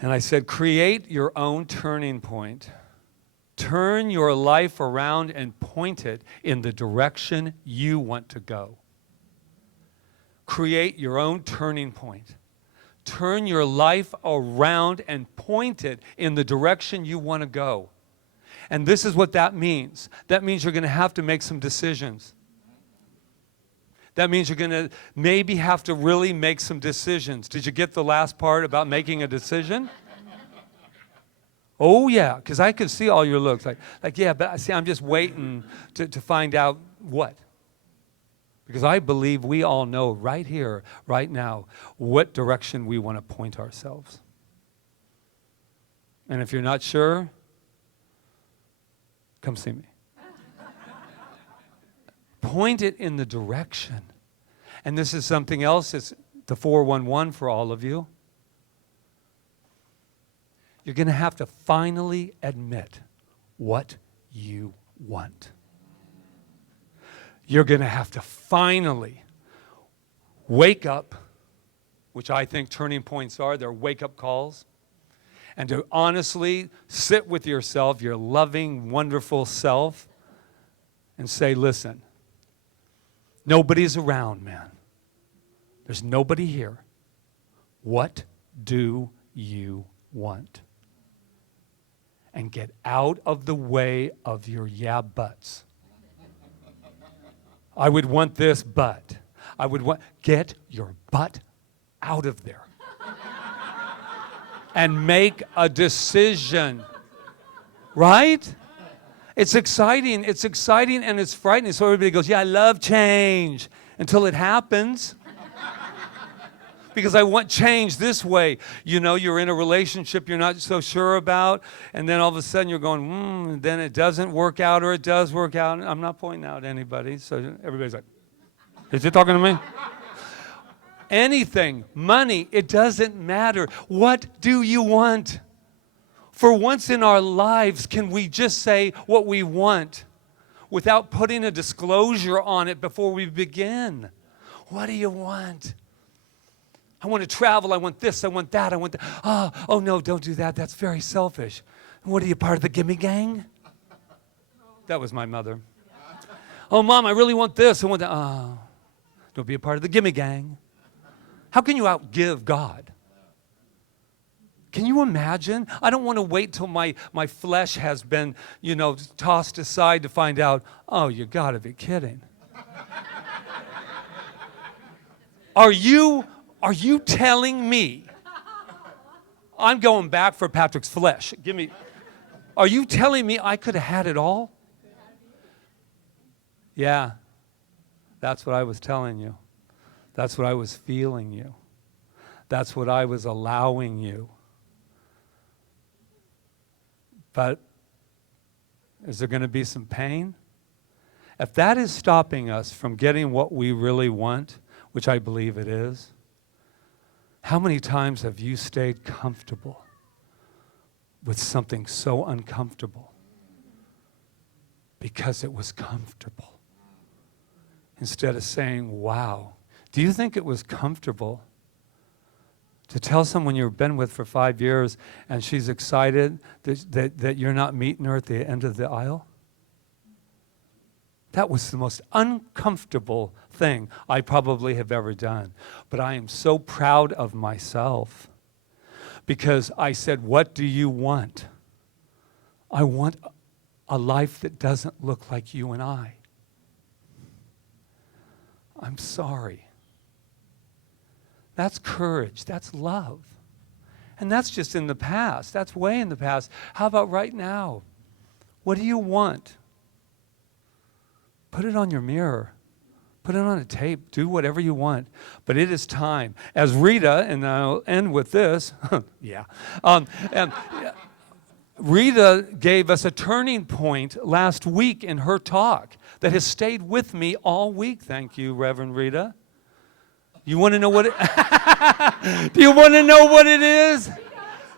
And I said, create your own turning point. Turn your life around and point it in the direction you want to go. Create your own turning point. Turn your life around and point it in the direction you want to go. And this is what that means. That means you're going to have to make some decisions. That means you're going to maybe have to really make some decisions. Did you get the last part about making a decision? Oh, yeah, because I could see all your looks. Like, yeah, but see, I'm just waiting to find out what. Because I believe we all know right here, right now, what direction we want to point ourselves. And if you're not sure, come see me. Point it in the direction. And this is something else, it's the 411 for all of you. you're going to have to finally admit what you want. You're going to have to finally wake up, which I think turning points are. They're wake-up calls. And to honestly sit with yourself, your loving, wonderful self, and say, listen, nobody's around, man. There's nobody here. What do you want? And get out of the way of your yeah buts. I would want this, but. I would want, get your butt out of there. And make a decision. Right? It's exciting and it's frightening. So everybody goes, yeah, I love change, until it happens. Because I want change this way. You know, you're in a relationship you're not so sure about, and then all of a sudden you're going, then it doesn't work out, or it does work out. I'm not pointing out anybody, so everybody's like, is he talking to me? Anything, money, it doesn't matter. What do you want? For once in our lives, can we just say what we want without putting a disclosure on it before we begin? What do you want? I want to travel. I want this. I want that. I want that. Oh no, don't do that. That's very selfish. What are you, part of the gimme gang? That was my mother. Oh, Mom, I really want this. I want that. Oh, don't be a part of the gimme gang. How can you outgive God? Can you imagine? I don't want to wait till my flesh has been, tossed aside to find out, oh, you got to be kidding. Are you telling me? I'm going back for Patrick's flesh. Are you telling me I could have had it all? Yeah, that's what I was telling you. That's what I was feeling you. That's what I was allowing you. But is there going to be some pain? If that is stopping us from getting what we really want, which I believe it is, how many times have you stayed comfortable with something so uncomfortable because it was comfortable? Instead of saying, wow, do you think it was comfortable to tell someone you've been with for 5 years and she's excited that you're not meeting her at the end of the aisle? That was the most uncomfortable thing I probably have ever done. But I am so proud of myself because I said, what do you want? I want a life that doesn't look like you and I. I'm sorry. That's courage. That's love. And that's just in the past. That's way in the past. How about right now? What do you want? Put it on your mirror. Put it on a tape. Do whatever you want. But it is time. As Rita, and I'll end with this. Yeah. Rita gave us a turning point last week in her talk that has stayed with me all week. Thank you, Reverend Rita. You want to know what it Do you want to know what it is?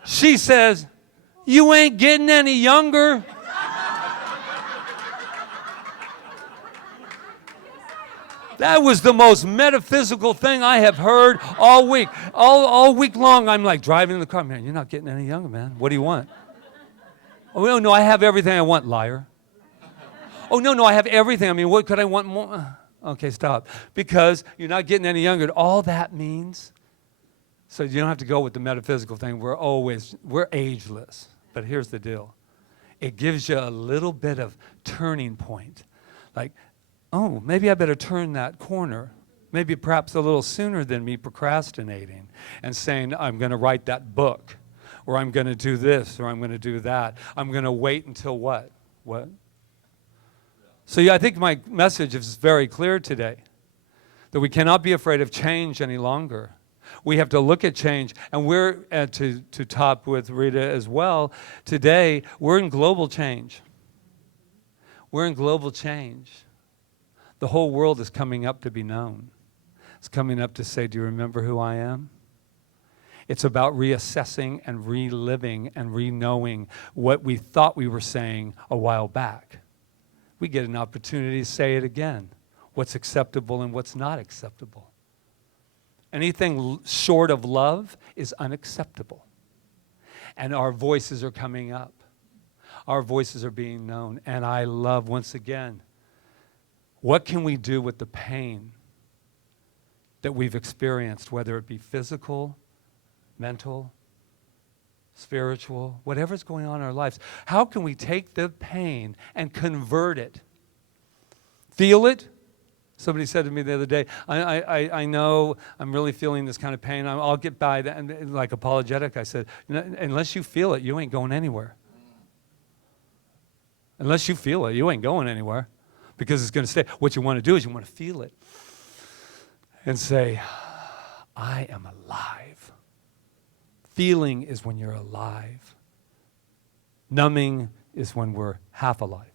She says, you ain't getting any younger. That was the most metaphysical thing I have heard all week. All week long, I'm like driving in the car. Man, you're not getting any younger, man. What do you want? Oh, no, I have everything I want, liar. Oh, no, I have everything. I mean, what could I want more? Okay, stop. Because you're not getting any younger. All that means, so you don't have to go with the metaphysical thing. We're ageless. But here's the deal. It gives you a little bit of turning point. Like, oh, maybe I better turn that corner. Maybe perhaps a little sooner than me procrastinating and saying, I'm going to write that book, or I'm going to do this, or I'm going to do that. I'm going to wait until what? What? So yeah, I think my message is very clear today, that we cannot be afraid of change any longer. We have to look at change, and we're, to top with Rita as well, today, we're in global change. We're in global change. The whole world is coming up to be known. It's coming up to say, do you remember who I am? It's about reassessing and reliving and re-knowing what we thought we were saying a while back. We get an opportunity to say it again. What's acceptable and what's not acceptable. Anything short of love is unacceptable. And our voices are coming up. Our voices are being known. And I love, once again, what can we do with the pain that we've experienced, whether it be physical, mental, spiritual, whatever's going on in our lives? How can we take the pain and convert it? Feel it? Somebody said to me the other day, I know I'm really feeling this kind of pain. I'll get by that. And like apologetic, I said, unless you feel it, you ain't going anywhere. Unless you feel it, you ain't going anywhere, because it's going to stay. What you want to do is you want to feel it and say, I am alive. Feeling is when you're alive. Numbing is when we're half alive.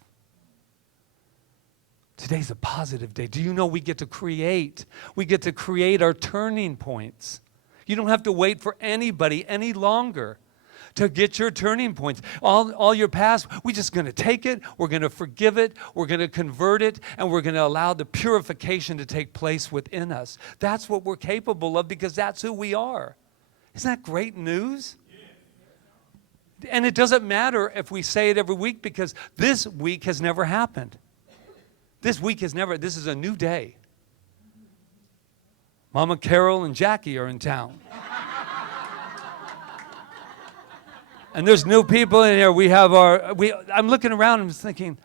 Today's a positive day. Do you know we get to create? We get to create our turning points. You don't have to wait for anybody any longer to get your turning points. All your past, we're just going to take it, we're going to forgive it, we're going to convert it, and we're going to allow the purification to take place within us. That's what we're capable of, because that's who we are. Isn't that great news? And it doesn't matter if we say it every week, because this week has never happened. This week has never, this is a new day. Mama Carol and Jackie are in town. And there's new people in here. I'm looking around and thinking,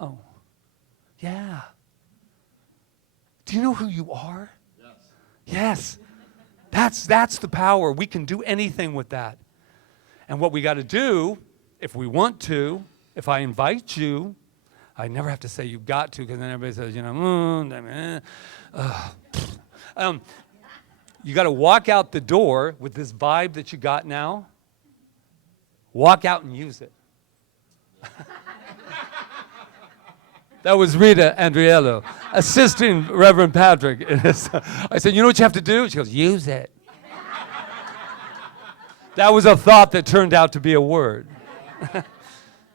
oh, yeah. Do you know who you are? Yes. That's the power. We can do anything with that. And what we got to do, if we want to, if I invite you, I never have to say you've got to, because then everybody says, you got to walk out the door with this vibe that you got now. Walk out and use it. That was Rita Andriello, assisting Reverend Patrick. I said, you know what you have to do? She goes, use it. That was a thought that turned out to be a word.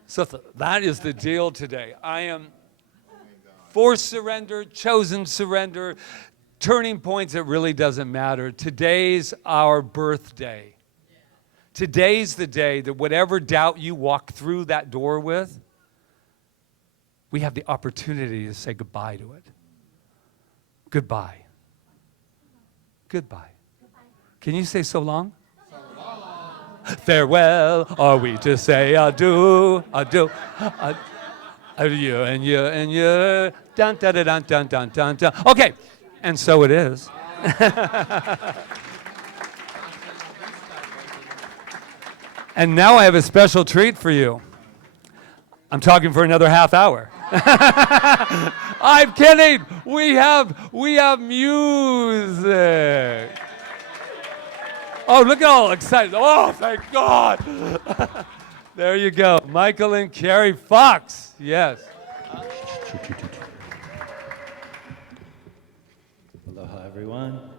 So that is the deal today. I am forced surrender, chosen surrender, turning points. It really doesn't matter. Today's our birthday. Today's the day that whatever doubt you walk through that door with, we have the opportunity to say goodbye to it. Goodbye. Goodbye. Can you say so long? Farewell, are we to say adieu, adieu, adieu, and you, dun, dun, dun, dun, dun, dun, dun, dun. Okay, and so it is. And now I have a special treat for you. I'm talking for another half hour. I'm kidding. We have music. Oh, look at all excited. Oh, thank God. There you go. Michael and Carrie Fox. Yes. Aloha, everyone.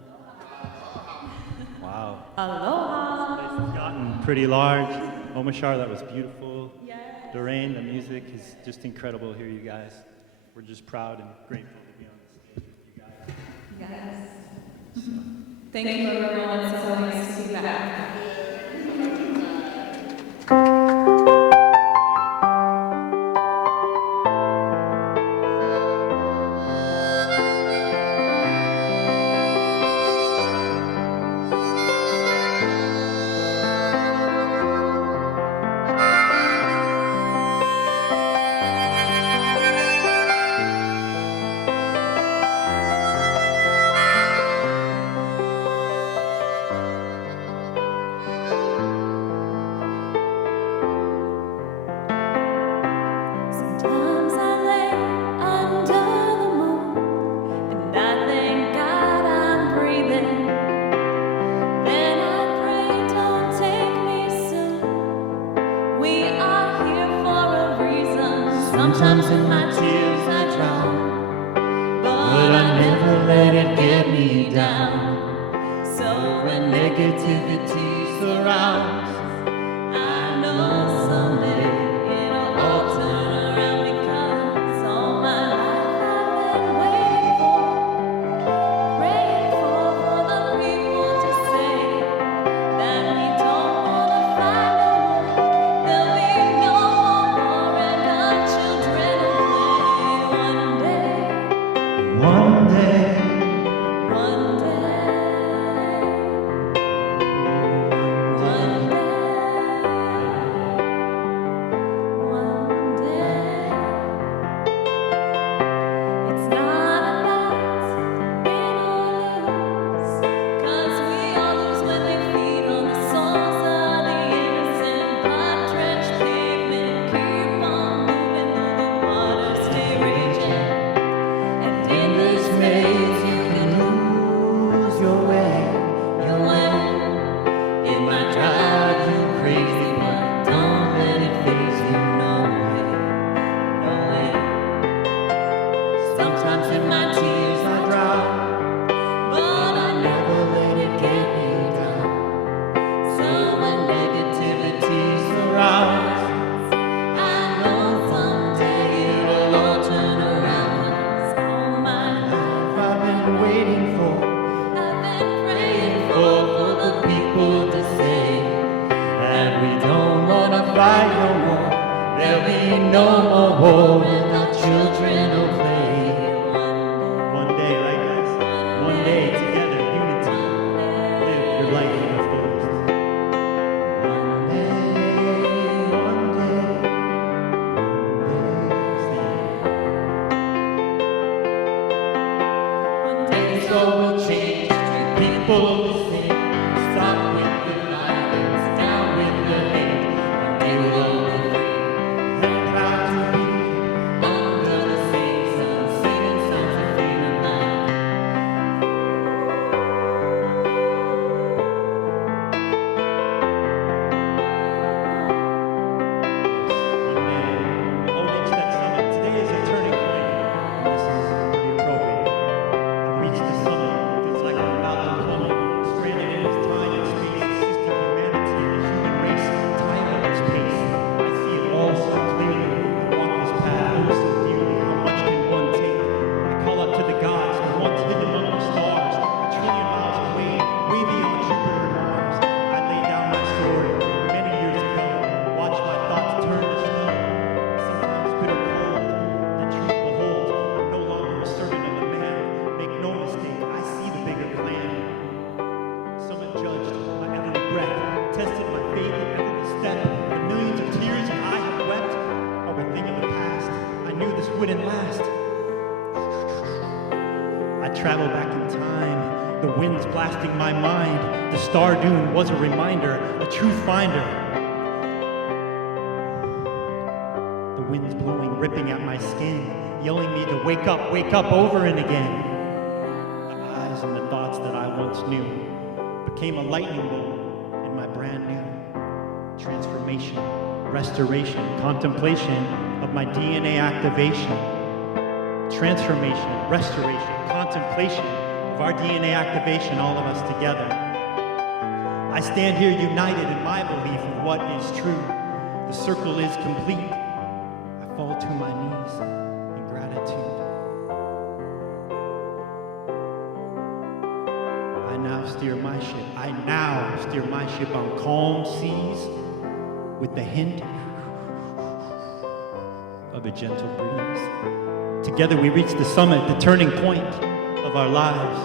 Wow. Aloha. This place has gotten pretty large. Omashar, that was beautiful. Doreen, the music is just incredible here, you guys. We're just proud and grateful to be on the stage with you guys. Yes. Thank you, everyone. It's so nice to see you back. Sometimes I lay under the moon and I thank God I'm breathing. Then I pray, don't take me soon. We are here for a reason. Sometimes in my tears I drown, but I never let it get me down. So when negativity surrounds. I know someday it'll all turn around because all my life I've been waiting for, praying for the people to say that we don't wanna fight no more. There'll be no more war and our children will play one day, One day, one day. Travel back in time, the winds blasting my mind. The star dune was a reminder, a truth finder. The winds blowing, ripping at my skin, yelling me to wake up over and again. The eyes and the thoughts that I once knew became a lightning bolt in my brand new transformation, restoration, contemplation of my DNA activation. Transformation, restoration, contemplation of our DNA activation, all of us together. I stand here united in my belief of what is true. The circle is complete. I fall to my knees in gratitude. I now steer my ship on calm seas with the hint of a gentle breeze. Together we reach the summit, the turning point of our lives.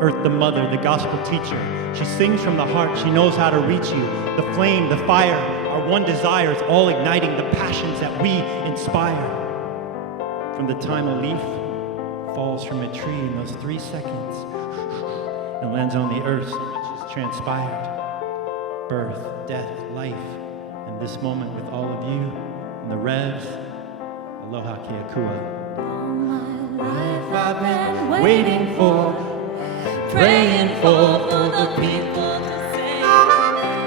Earth, the mother, the gospel teacher. She sings from the heart. She knows how to reach you. The flame, the fire, our one desire is all igniting the passions that we inspire. From the time a leaf falls from a tree in those 3 seconds and lands on the earth, so much has transpired. Birth, death, life, and this moment with all of you and the Revs. Aloha Keakua. Life I've been waiting for, praying for the people to say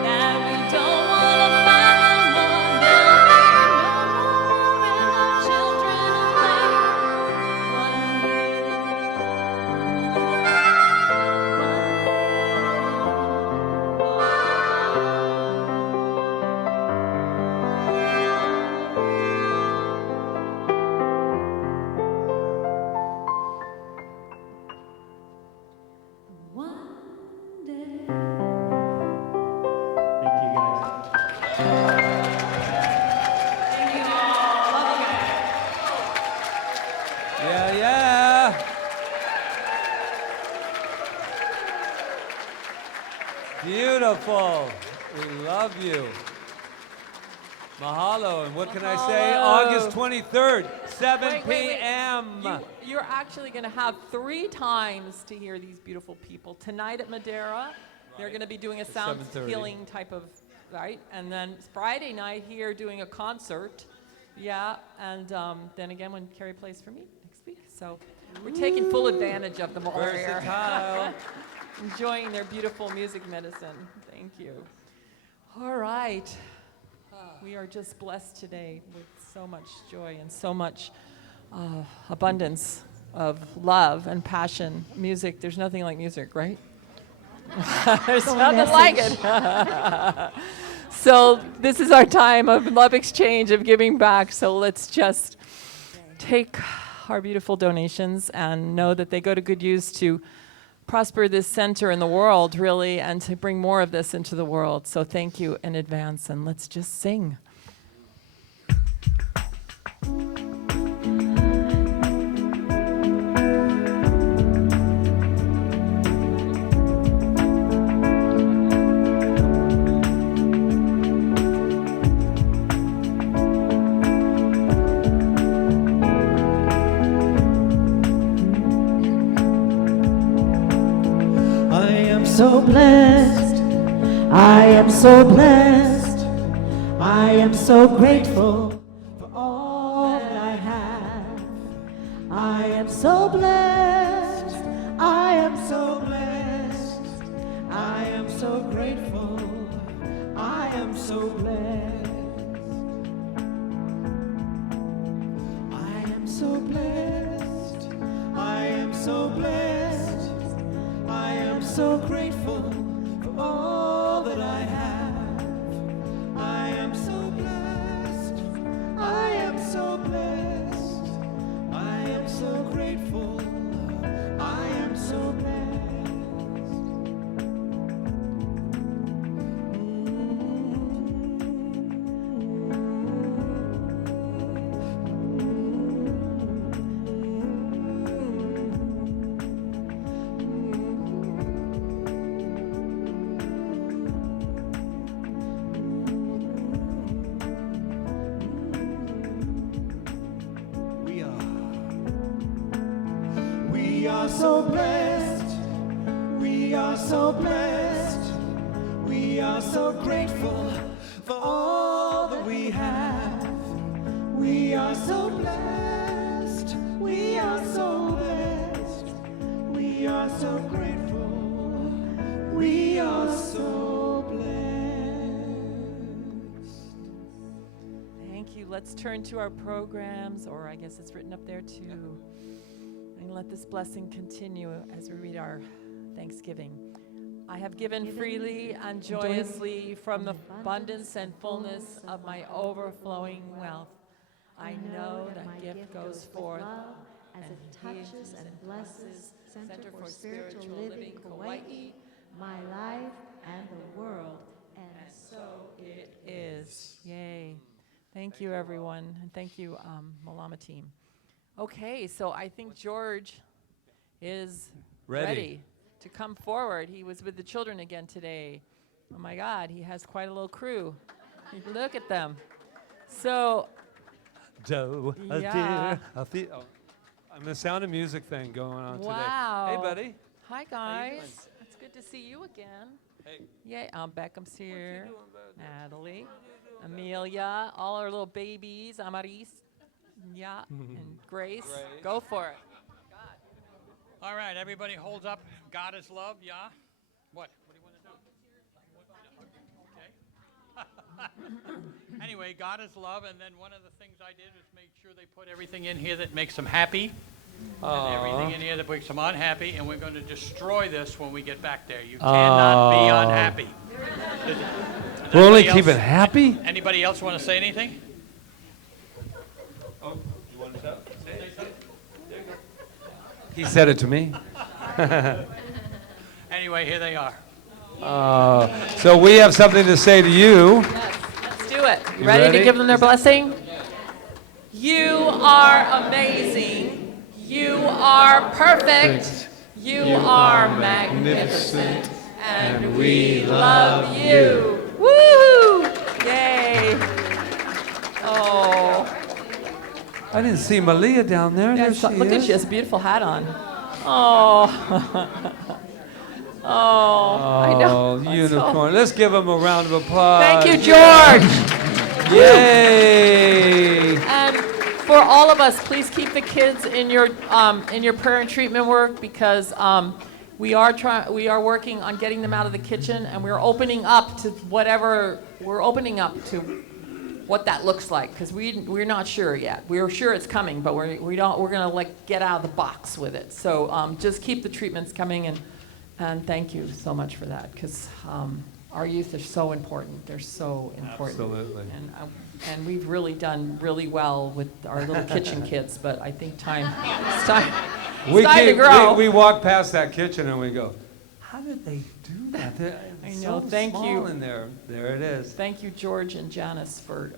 that we don't wanna fight no more. There'll be no more and our children will play one day. beautiful. We love you. Mahalo. And what can I say? Mahalo. August 23rd, 7 Wait. p.m. You're actually going to have 3 times to hear these beautiful people. Tonight at Madeira, they're going to be doing a sound 7:30. healing type of, right? And then Friday night here doing a concert. Yeah, and then again when Carrie plays for me next week. So we're taking full advantage of them all here. Versatile. Enjoying their beautiful music medicine. Thank you. All right. We are just blessed today with so much joy and so much abundance of love and passion. Music, there's nothing like music, right? There's nothing like it. So this is our time of love exchange, of giving back. So let's just take our beautiful donations and know that they go to good use to prosper this center in the world, really, and to bring more of this into the world. So thank you in advance, and let's just sing. So blessed, I am so blessed, I am so grateful for all that I have. I am so blessed, I am so blessed, I am so grateful, I am so blessed. I am so blessed, I am so blessed, I am so grateful for all that I have. I am so blessed, I am so blessed, I am so grateful, I am so blessed. We are so blessed, we are so blessed, we are so grateful for all that we have. We are so blessed, we are so blessed, we are so grateful, we are so blessed. Thank you. Let's turn to our programs, or I guess it's written up there too. And let this blessing continue as we read our Thanksgiving. I have given freely and joyously from the abundance and fullness of my overflowing wealth. I know that my gift goes forth as it touches and blesses Center for Spiritual Living Kauai, my life and the world, and so it is. Yay. Thank you, everyone, and thank you, Malama team. Okay, so I think George is ready to come forward. He was with the children again today. Oh my God, he has quite a little crew. Look at them. So, Joe, a Yeah. dear, a I'm the Sound of Music thing going on wow. today. Hey, buddy. Hi, How you doing? guys. It's good to see you again. Hey. Yay, Beckham's here. doing, bud? Natalie, Amelia, all our little babies, Amaris, yeah, and Grace. Go for it. All right, everybody holds up. God is love, yeah? What? What do you want to do? Okay. Anyway, God is love, and then one of the things I did was make sure they put everything in here that makes them happy, and everything in here that makes them unhappy, and we're going to destroy this when we get back there. You cannot be unhappy. We'll only Anybody keep it else- happy? Anybody else want to say anything? Oh, you want to say something? He said it to me. Anyway, here they are. So we have something to say to you. Yes, let's do it. You You ready ready? to give them their blessing? You are amazing. You are perfect. You are magnificent. And we love you. Woo! Yay. Oh. I didn't see Malia down there. There she Look is. at she has a beautiful hat on. Oh. Oh, I know. Oh, unicorn. Let's give him a round of applause. Thank you, George. Yay! And for all of us, please keep the kids in your prayer and treatment work, because we are working on getting them out of the kitchen, and we're opening up to what that looks like, because we're not sure yet. We're sure it's coming, but we're gonna like get out of the box with it. So just keep the treatments coming, and thank you so much for that, because our youth are so important. They're so important. Absolutely. And we've really done really well with our little kitchen kids, but I think it's time to grow. We walk past that kitchen and we go, how did they do that? I It's know. so Thank small you. in there. There it is. Thank you, George and Janice, for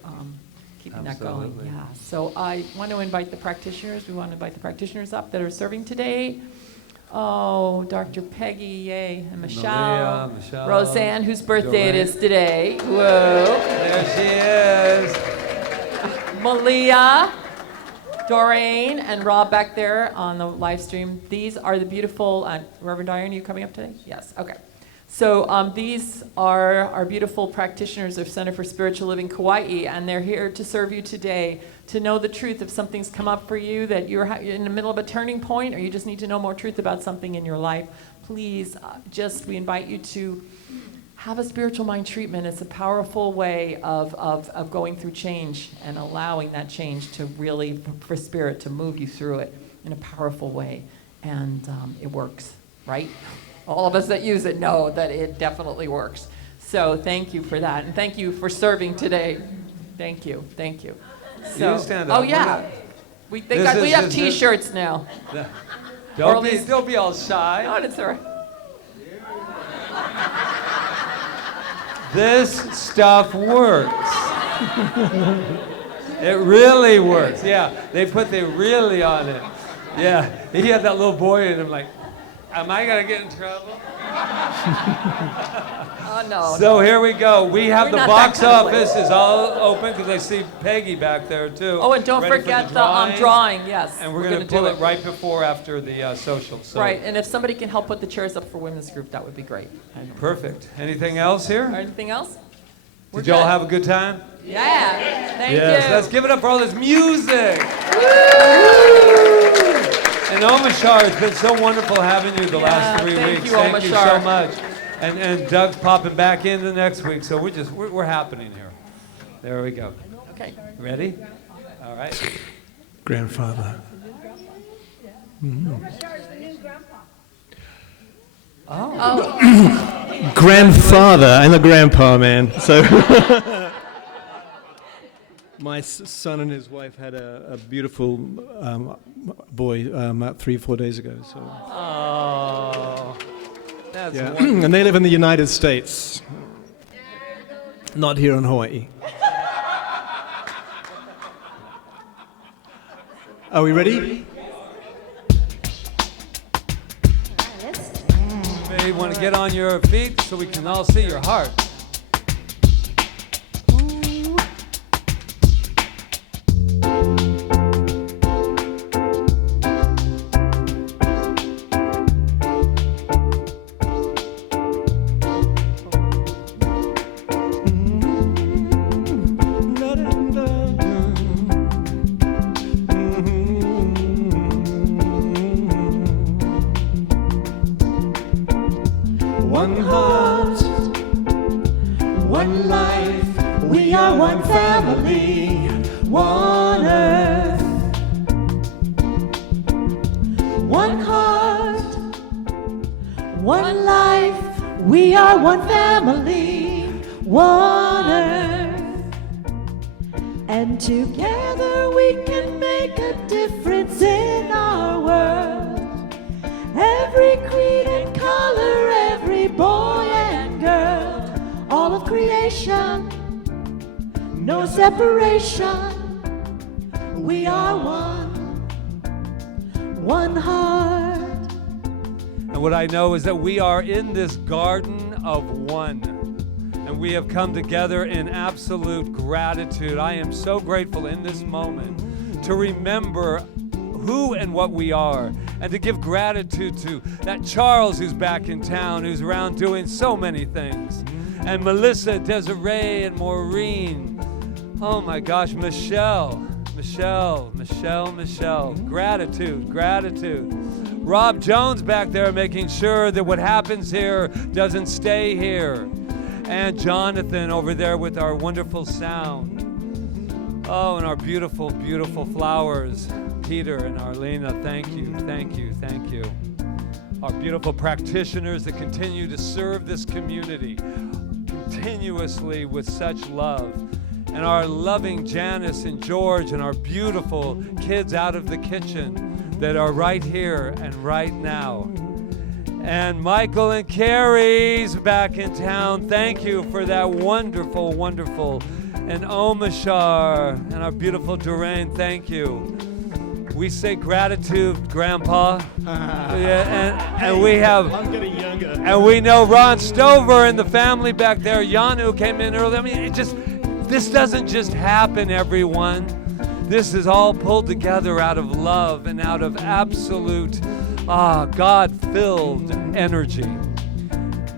keeping that going. Absolutely. Yeah. So I want to invite the practitioners. We want to invite the practitioners up that are serving today. Oh, Dr. Peggy, yay, and Michelle, Michelle, Roseanne, whose birthday it Doreen. is today. Whoa. There she is. Malia, Doreen, and Rob back there on the live stream. These are the beautiful, Reverend Diane, are you coming up today? Yes, okay. So these are our beautiful practitioners of Center for Spiritual Living Kauai, and they're here to serve you today, to know the truth if something's come up for you, that you're in the middle of a turning point, or you just need to know more truth about something in your life. Please, we invite you to have a spiritual mind treatment. It's a powerful way of going through change and allowing that change to really, for spirit to move you through it in a powerful way. And it works, right? All of us that use it know that it definitely works. So thank you for that. And thank you for serving today. Thank you. Thank you. So, You stand up. oh, yeah. We This is- have this- T-shirts now. Don't be all shy. No, it's all right. This stuff works. It really works. Yeah, they put the really on it. Yeah, he had that little boy in him like, am I going to get in trouble? Oh, no. So here we go. We have We're the not box that kind of office is all open because I see Peggy back there too. Oh, and don't ready for forget the drawing, yes. And we're going to do pull it right before after the social. So Right, and if somebody can help put the chairs up for women's group, that would be great. perfect. Anything else here? Anything else? We're Did y'all good. have a good time? Yeah, thank Yes, you. let's give it up for all this music. And Omashar, it's been so wonderful having you the last 3 thank weeks. you, Thank you so Omashar. much. And Doug's popping back in the next week, so we're happening here. There we go. Okay. Ready? All right. Grandfather. Grandfather. I'm a grandpa, man. So my son and his wife had a beautiful boy about 3 or 4 days ago. So Oh, that's yeah, wonderful. and they live in the United States, not here in Hawaii. Are we ready? You want to get on your feet so we can all see your heart. One heart, one life, we are one family, one earth. One heart, one life, we are one family, one earth. And together we can make a difference in our world. Every creed and color, every boy and girl, all of creation, no separation. We are one heart. And what I know is that we are in this garden of one. And we have come together in absolute gratitude. I am so grateful in this moment to remember who and what we are, and to give gratitude to that Charles who's back in town, who's around doing so many things, and Melissa, Desiree, and Maureen. Oh my gosh, Michelle. Gratitude. Rob Jones back there making sure that what happens here doesn't stay here. And Jonathan over there with our wonderful sound. Oh, and our beautiful, beautiful flowers. Peter and Arlena, thank you. Our beautiful practitioners that continue to serve this community continuously with such love. And our loving Janice and George and our beautiful kids out of the kitchen that are right here and right now. And Michael and Carrie's back in town. Thank you for that wonderful, wonderful. And Omashar and our beautiful Doreen, thank you. We say gratitude, Grandpa. And we have, I'm getting younger. and we know Ron Stover and the family back there. Yanu came in early. I mean, this doesn't just happen, everyone. This is all pulled together out of love and out of absolute, God-filled energy.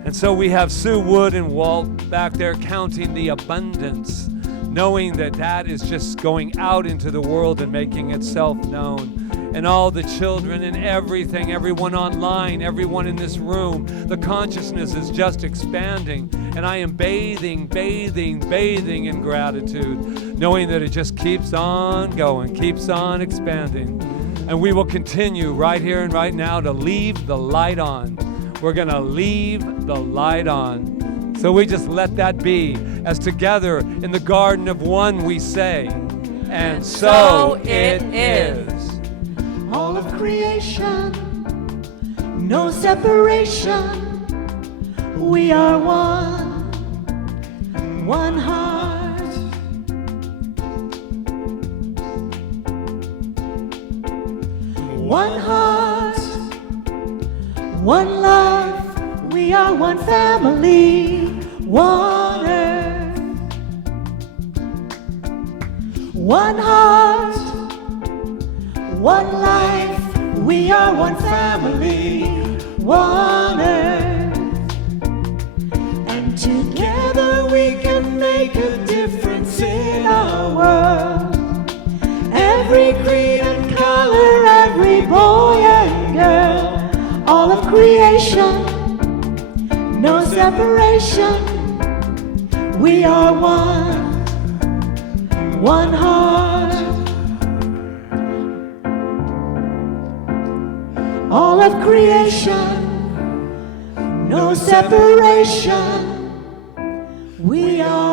And so we have Sue Wood and Walt back there counting the abundance, knowing that that is just going out into the world and making itself known. And all the children and everything, everyone online, everyone in this room, the consciousness is just expanding. And I am bathing in gratitude, knowing that it just keeps on going, keeps on expanding. And we will continue right here and right now to leave the light on. We're going to leave the light on. So we just let that be, as together in the garden of one we say, and so it is. All of creation, no separation. We are one heart. One heart, one love. We are one family, one earth. One heart, one life. We are one family, one earth. And together we can make a difference in our world. Every creed and color, every boy and girl, all of creation, no separation. We are one heart. All of creation, no separation. We are